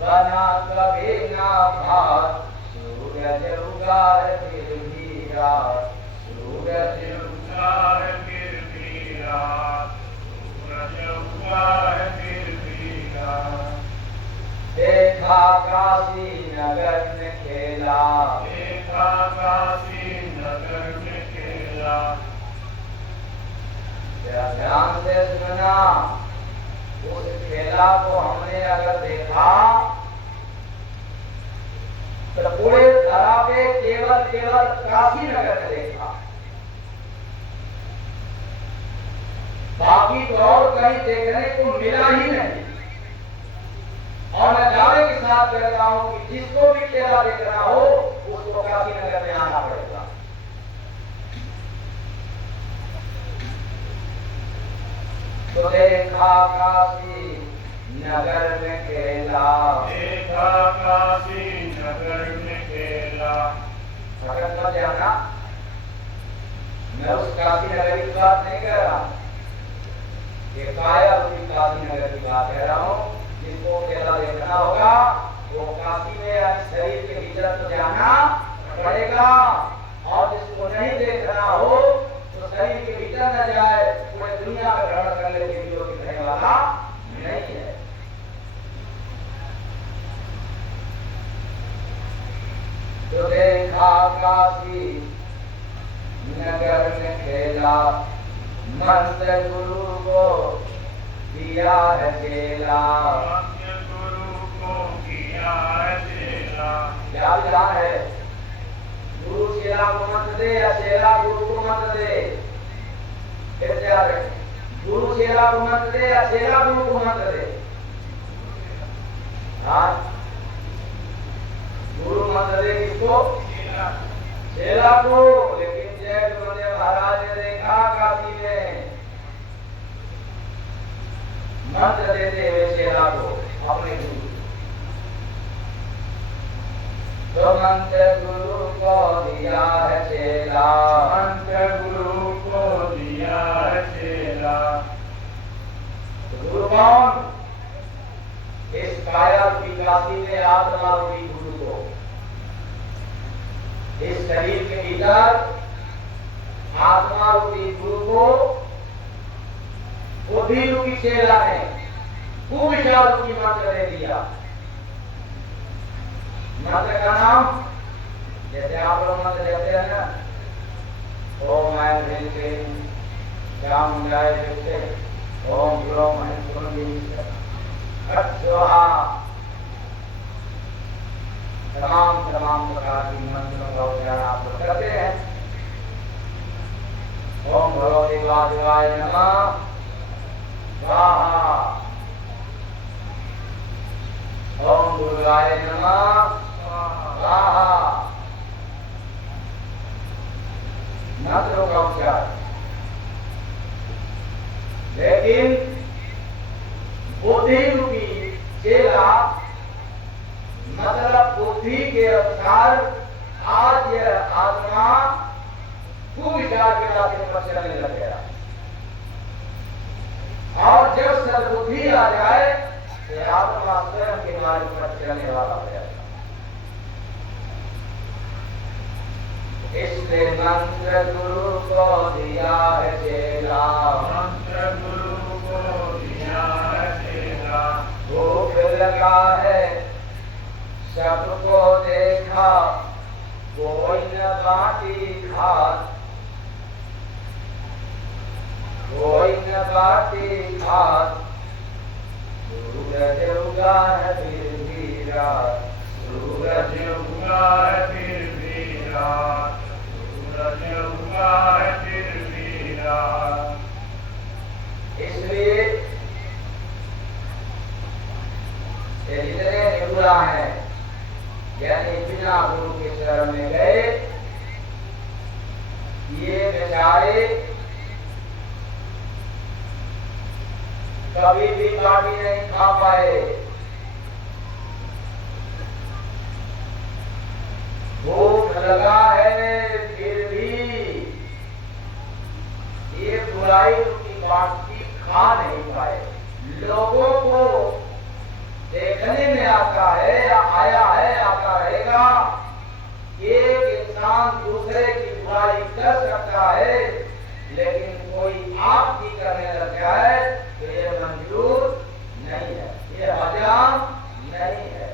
बना कभी ना भात, सूरज उगा है फिर भी रात, सूरज उगा है फिर भी रात, सूरज उगा है फिर भी रात। देखा काशी नगर में खेला, देखा काशी नगर में खेला। ध्यान से सुना, उस खेला को हमने अगर देखा तो पूरे धरा पे केवल काशी नगर में देखा, बाकी तो और कहीं देखने को मिला ही नहीं। और मैं दावे के साथ कहता हूं कि जिसको भी खेला देखना हो उसको काशी नगर में आना पड़ेगा। तो देखा काशी नगर में खेला, देखा काशी नगर में खेला। अगर समझ आना, मैं उस काशी नगर की बात नहीं कर रहा, ये काया रूपी काशी नगर की बात कह रहा हूं। जिसको खेला देखना होगा वो काशी में शरीर के भीतर तो जाना पड़ेगा, और जिसको नहीं देखना हो तो शरीर के भीतर न जाए, पूरे दुनिया में भ्रमण करने के लिए दिखने वाला नहीं है। तो देखा काशी नगर में खेला, मंत्र गुरु को किया है चेला, गुरु को किया है चेला। क्या चेला को मत दे या चेला गुरु को मत दे। गुरु चेला को मत दे या चेला गुरु को मत दे। हाँ, गुरु मत दे किसको? चेला को। लेकिन जैक बंदे महाराज ने देखा काशी में मंत्र देते हुए चेला को अपने गुरु। तो मंत्र गुरु को दिया है चेला, मंत्र गुरु को दिया है चेला। गुरु कौन? इस काया की काशी में आत्मा रूपी गुरु को, इस शरीर के भीतर आत्मा रूपी गुरु को बुद्धि रूपी चेला ने कुविचार रूपी मंत्र दे दिया। मंत्र का नाम जैसे आप लोग मंत्र देते हैं ना, ओम ऐं ह्रीं क्लीं चामुंडाय विद्महे ओम ह्रौं ऐं सुरभिः फट् स्वाहा। तमाम प्रकार की मंत्रों का उच्चारण आप लोग करते हैं। ओम भगवते वासुदेवाय नमः स्वाहा। ओम दुर्गाय नमः स्वाहा। मंत्रों का उच्चारण। लेकिन बुद्धि रूपी चेला मतलब बुद्धि के अनुसार आज यह आत्मा कुविचार के रास्ते पर चलने लग गया। और जब सद्बुद्धि आ जाए तो आत्मा स्वयं के मार्ग पर चलने वाला हो जाएगा। इसलिए मंत्र गुरु को दिया है चेला, मंत्र गुरु को दिया है चेला। भूख लगा है सबको देखा कोई न बाटी खात, कोई न बाटी खात। सूरज उगा है फिर भी रात, सूरज उगा है फिर भी रात, सूरज उगा है फिर भी रात। इसलिए ये जितने निगुरा हैं यानी बिना गुरु के शरण में गए, ये बेचारे कभी भी बाटी नहीं खा पाए। भूख लगा है फिर भी ये बुराई की बाटी खा नहीं पाए। लोगों को देखने में आता है या आया है, आता रहेगा। एक इंसान दूसरे की बुराई कर सकता है, लेकिन कोई आपकी करने लग जाए तो ये मंजूर नहीं है, ये हजाम नहीं है।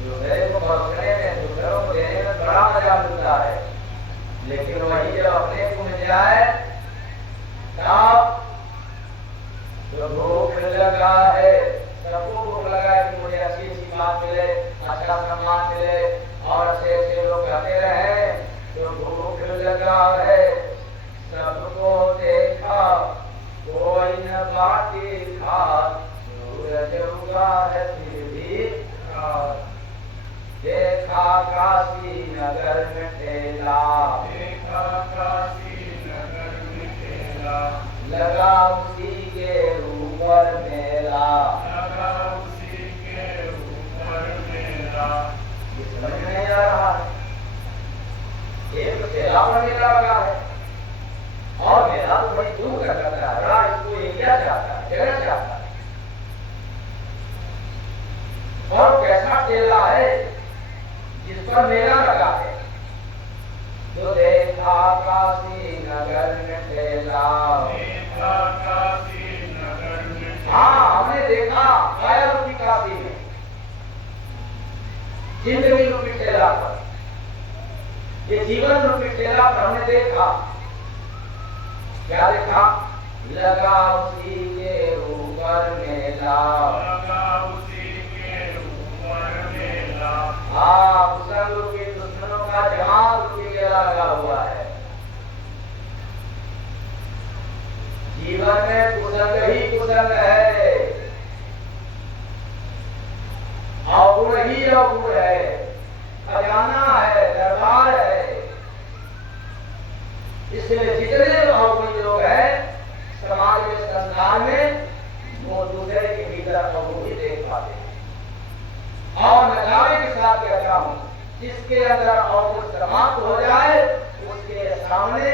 दूसरे को बख्शने में, दूसरों को देने में बड़ा मजा मिलता है, लेकिन वही जब अपने को मिल जाए तब जो भूख लगा है, सबको भूख लगा है कि मुझे अच्छी अच्छी बात मिले, अच्छा सम्मान मिले और अच्छे अच्छे लोग कहते रहे। जो भूख लगा है सबको देखा कोई न बाटी खात, सूरज उगा है फिर भी रात। देखा काशी नगर में ठेला, देखा काशी नगर में ठेला। लगा उसी के ऊपर मेला, लगा उसी के ऊपर मेला। ये समझ में नहीं आ रहा है। एक ठेला पर मेला लगा है और मेला तो बड़ी दूर का करता है, बड़ा इसको एरिया चाहता है, जगह चाहता है। और कैसा ठेला है जिस पर मेला लगा है। तो देखा काशी नगर में ठेला, देखा काशी नगर में ठेला। हाँ, हमने देखा काया रूपी काशी में, जिंदगी रूपी ठेला पर, ये जीवन रूपी ठेला पर हमने देखा। क्या देखा? लगा उसी के ऊपर मेला, लगा उसी के ऊपर मेला। हाँ, संग रूपी का जमात रूपी मेला लगा हुआ है। जीवन में कुसंग ही कुसंग है, अवगुण ही अवगुण है, खजाना है, दरबार है। इसलिए जितने अवगुण लोग हैं समाज में, संसार में, वो दूसरे के भीतर अवगुण ही देख पाते हैं। और मैं दावे के साथ कहता हूं, जिसके अंदर अवगुण समाप्त हो जाए उसके सामने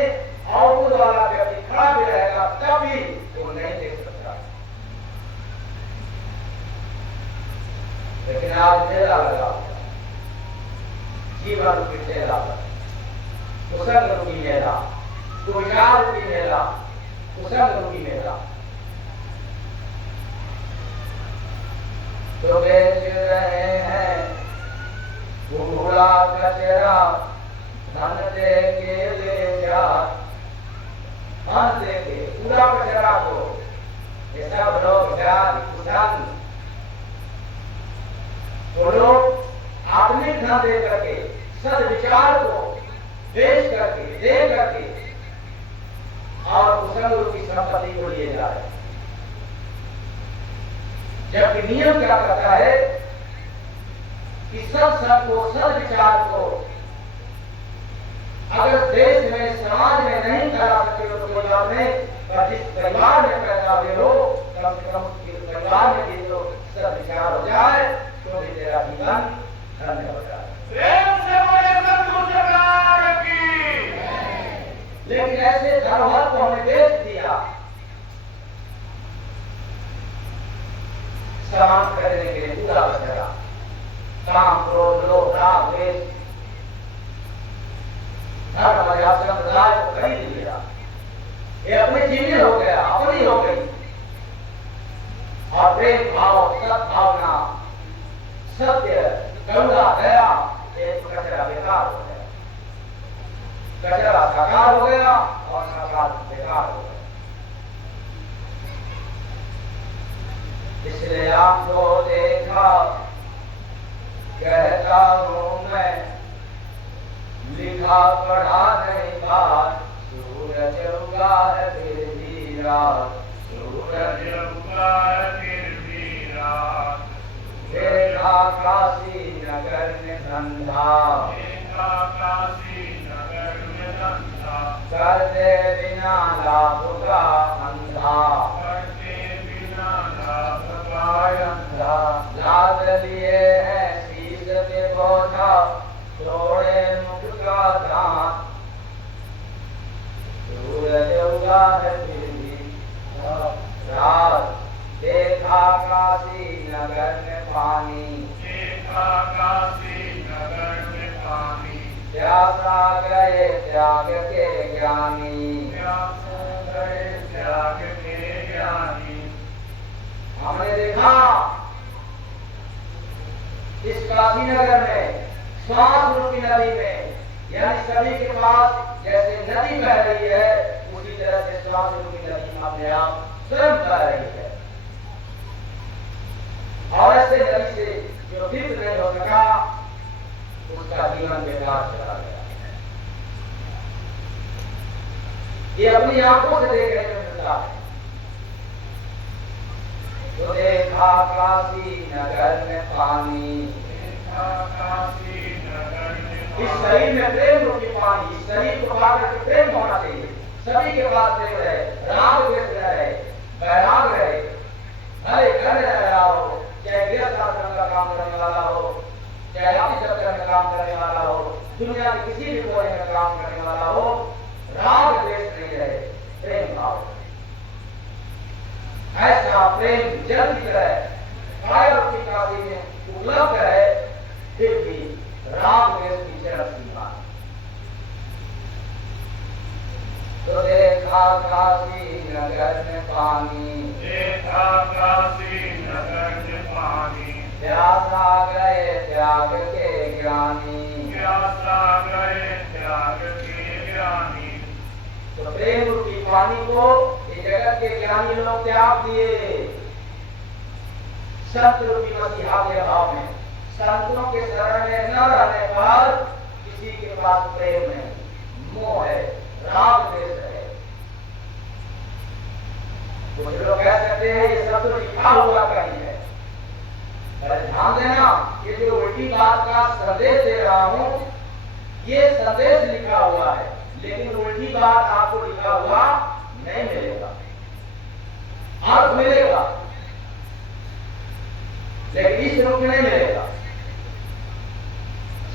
अवगुण वाला व्यक्ति खड़ा भी रहेगा तभी वो नहीं देख सकता। लेकिन आज मेला लगा, जीवन रूपी मेला, कुसंग रूपी मेला, विचार रूपी मेला, कुसंग रूपी मेला। तो बेच रहे हैं घूड़ा कचरा, धन दे के ले जा, धन दे के पूरा कचरा को। ये सब लोग जाति कुसंग, वो लोग आत्मिक धन दे करके, सद्विचार को बेच करके, दे करके और कुसंग की संपत्ति को लिए जा रहे हैं। जबकि नियम क्या कहता है कि सबको, सद्विचार को अगर देश में, समाज में नहीं करा सके तो कोई बात नहीं, पर जिस परिवार में पैदा हुए हो कम से कम उसके परिवार में भी तो सद्विचार हो जाए तो भी तेरा जीवन धन्य हो जाए। लेकिन ऐसे धरोहर को हमें बेच दिया सामान खरीदने के लिए, पूरा बचेगा काम, क्रोध, लोभ, राग, द्वेष, धर्म, मर्यादा, संप्रदाय को खरीद लिया। ये अपनी चीजें हो गया, अपनी हो गई। और प्रेम भाव, सद्भावना, सत्य, करुणा, दया, एक कचरा बेकार हो गया। कचरा साकार हो गया और साकार बेकार हो गया। इसलिए आपको देखा कहता हूं मैं, लिखा पढ़ा नहीं बात, सूरज उगा है फिर भी रात, सूरज उगा है फिर भी रात। देखा काशी नगर में धंधा, देखा काशी नगर में धंधा, कर दे बिना लाभ का अंधा, करते बिना लाभ का अंधा। लाद लिए है शीश पे बोझा, तोड़े मुख का दांत, सूरज उगा है फिर भी रात। देखा काशी नगर में पानी, देखा काशी नगर में पानी, प्यासा गए त्याग के ज्ञानी, प्यासा गए त्याग के ज्ञानी। हमने देखा इस काशी नगर में, श्वास रूपी नदी में, यानी सभी के पास जैसे नदी बह रही है उसी तरह से श्वास रूपी नदी अपने आप स्वयं बह रही है। और ऐसे नदी से जो तृप्त नहीं हो सका उसका जीवन बेकार चला गया। ये अपनी आंखों से देखने को मिलता है। तो देखा काशी नगर में पानी, देखा काशी नगर में पानी। इस शरीर में प्रेम रूपी पानी, इस शरीर को पाकर के प्रेम होना चाहिए। सभी के पास प्रेम रहे, राग द्वेष रहे, वैराग रहे, भले घर में रह रहा हो, चाहे गृहस्थ आश्रम का काम करने वाला हो, चाहे ऑफिस दफ्तर में काम करने वाला हो, दुनिया के किसी भी कोने में काम करने वाला हो, राग द्वेष नहीं रहे, प्रेम भाव। ऐसा प्रेम जल की तरह काया रूपी काशी में उपलब्ध है, फिर भी राग द्वेष की चरम सीमा। तो देखा काशी नगर में पानी, देखा काशी नगर में पानी, प्यासा गए त्याग के ज्ञानी, प्यासा गए त्याग के ज्ञानी। तो प्रेम रूपी पानी को ये जगत के ज्ञानी लोग त्याग दिए। संत रूपी मसीहा के भाव में, संतों के शरण में न रहने पर किसी के पास प्रेम नहीं, मोह है, राग द्वेष है। कुछ लोग कह सकते हैं ये सब तो लिखा हुआ कहीं है, पर ध्यान देना ये जो उल्टी बात का संदेश दे रहा हूं ये संदेश लिखा हुआ है, लेकिन उल्टी बात आपको लिखा हुआ नहीं मिलेगा। अर्थ मिलेगा लेकिन इस रूप में नहीं मिलेगा।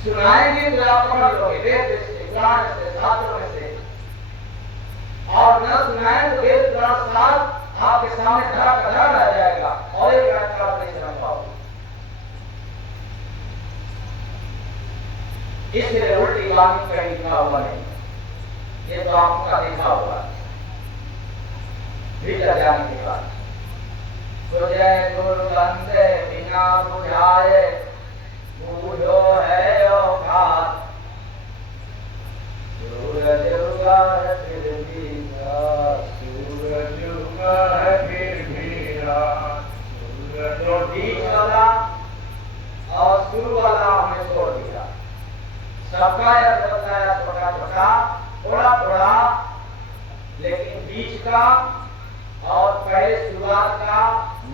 सुनाएंगे तो आप पढ़ लोगे वेद से, पुराण से, शास्त्रों में से, और न सुनाए तो वेद पुराण शास्त्र आपके सामने धरा का धरा रह जाएगा और एक का नहीं समझ पाओगे। इसलिए उल्टी बात कहीं लिखा हुआ नहीं, ये तो आपका देखा हुआ है भीतर जाने के बाद। जय गुरु बंदे बिना बुझाए बूझो है औकात, सूरज उगा है फिर भी रात, सूरज उगा है फिर भी रात, तो बीच वाला और शुरू वाला हमने छोड़ दिया। सबका अर्थ बताया छोटा छोटा, थोड़ा थोड़ा, लेकिन बीच का और पहले शुरुआत का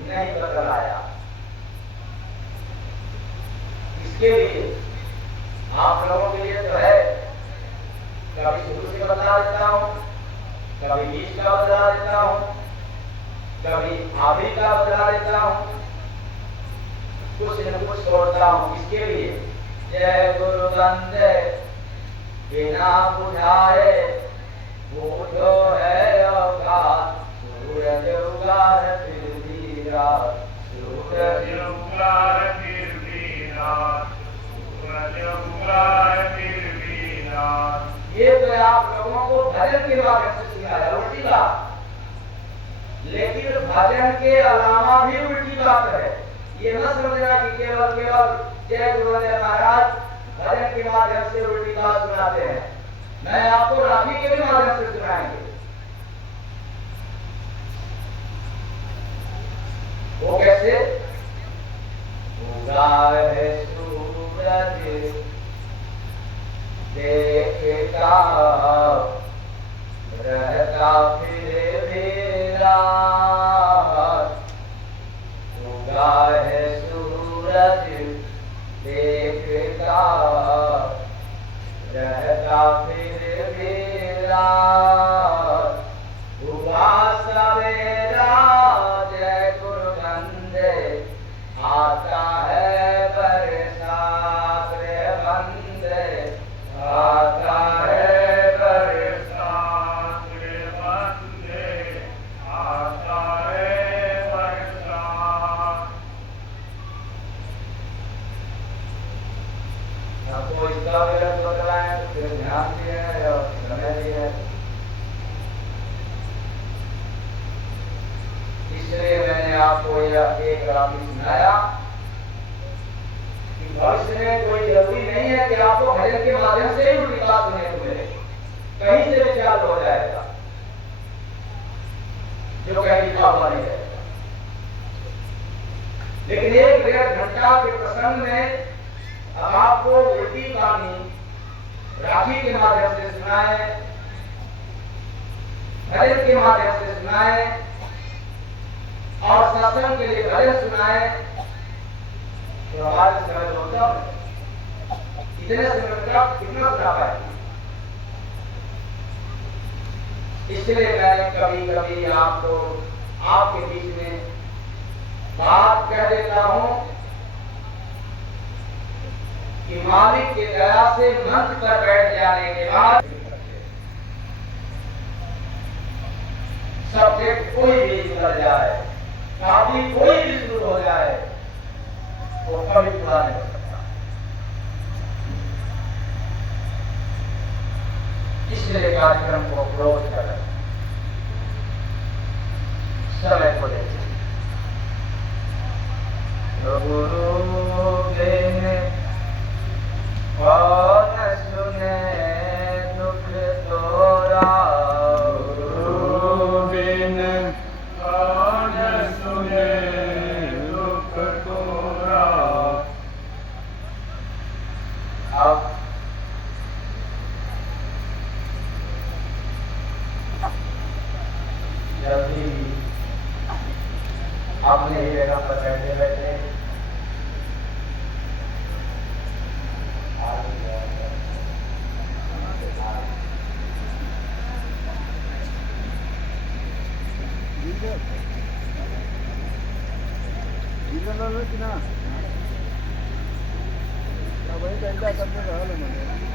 नहीं बतलाया। इसके लिए आप लोगों के लिए तो है, कभी शुरू से बता देता हूं, कभी बीच का बता देता हूं, कभी आखिरी का बता देता हूं, कुछ न कुछ छोड़ता हूं। इसके लिए जय गुरु बंदे बिना बुझाए बूझो है औकात, सूरज उगा है फिर भी रात, सूरज उगा है फिर भी रात, सूरज उगा है फिर भी रात। ये तो आप लोगों को भजन के माध्यम से सिखाया उल्टी बात, लेकिन भजन के अलावा भी उल्टी बात है। ये न समझना कि केवल केवल जय गुरुदेव महाराज भजन के माध्यम से उल्टी बात सुनाते हैं। मैं आपको राखी के भी माध्यम से सुनाएंगे। वो कैसे? उगा है सूरज देखता रहता फिर भी रात, उगा है सूरज देखता रहता फिर भी रात, उगा सवेरा जय गुरु बंदे आता है बरसात रे बंदे, आता है बरसात रे बंदे, आता है बरसात। आपको इसका विरत बतलाएं तो फिर ध्यान दिए और समय दिए। इसलिए मैंने आपको यह एक रामी सुनाया कि भविष्य में कोई जरूरी नहीं है कि आपको भजन के माध्यम से ही उनकी बात सुनने को मिले, कहीं से भी ख्याल हो जाएगा जो कहीं लिखा हुआ नहीं रहेगा। लेकिन एक 1.5 घंटा के प्रसंग में अब आपको उल्टी कहानी राखी के माध्यम से सुनाए, भजन के माध्यम से सुनाए और सत्संग के लिए भजन सुनाए, तो हमारे समय होता है इतने समय का कितना सुना पाएंगे। इसलिए मैं कभी कभी आपको आपके बीच में बात कह देता हूं कि मालिक के दया से मंच पर बैठ जाने के बाद सब्जेक्ट कोई भी निकल जाए, काफी कोई भी शुरू हो जाए, वो कभी पूरा नहीं हो सकता। इसलिए कार्यक्रम को क्लोज करें, समय को देखें। गुरु देने कौन सुने दुख तोरा, गुरु बिन कौन सुने दुख तोरा। अब करणार की ना बाई त्यांच्या करता झालं म्हणजे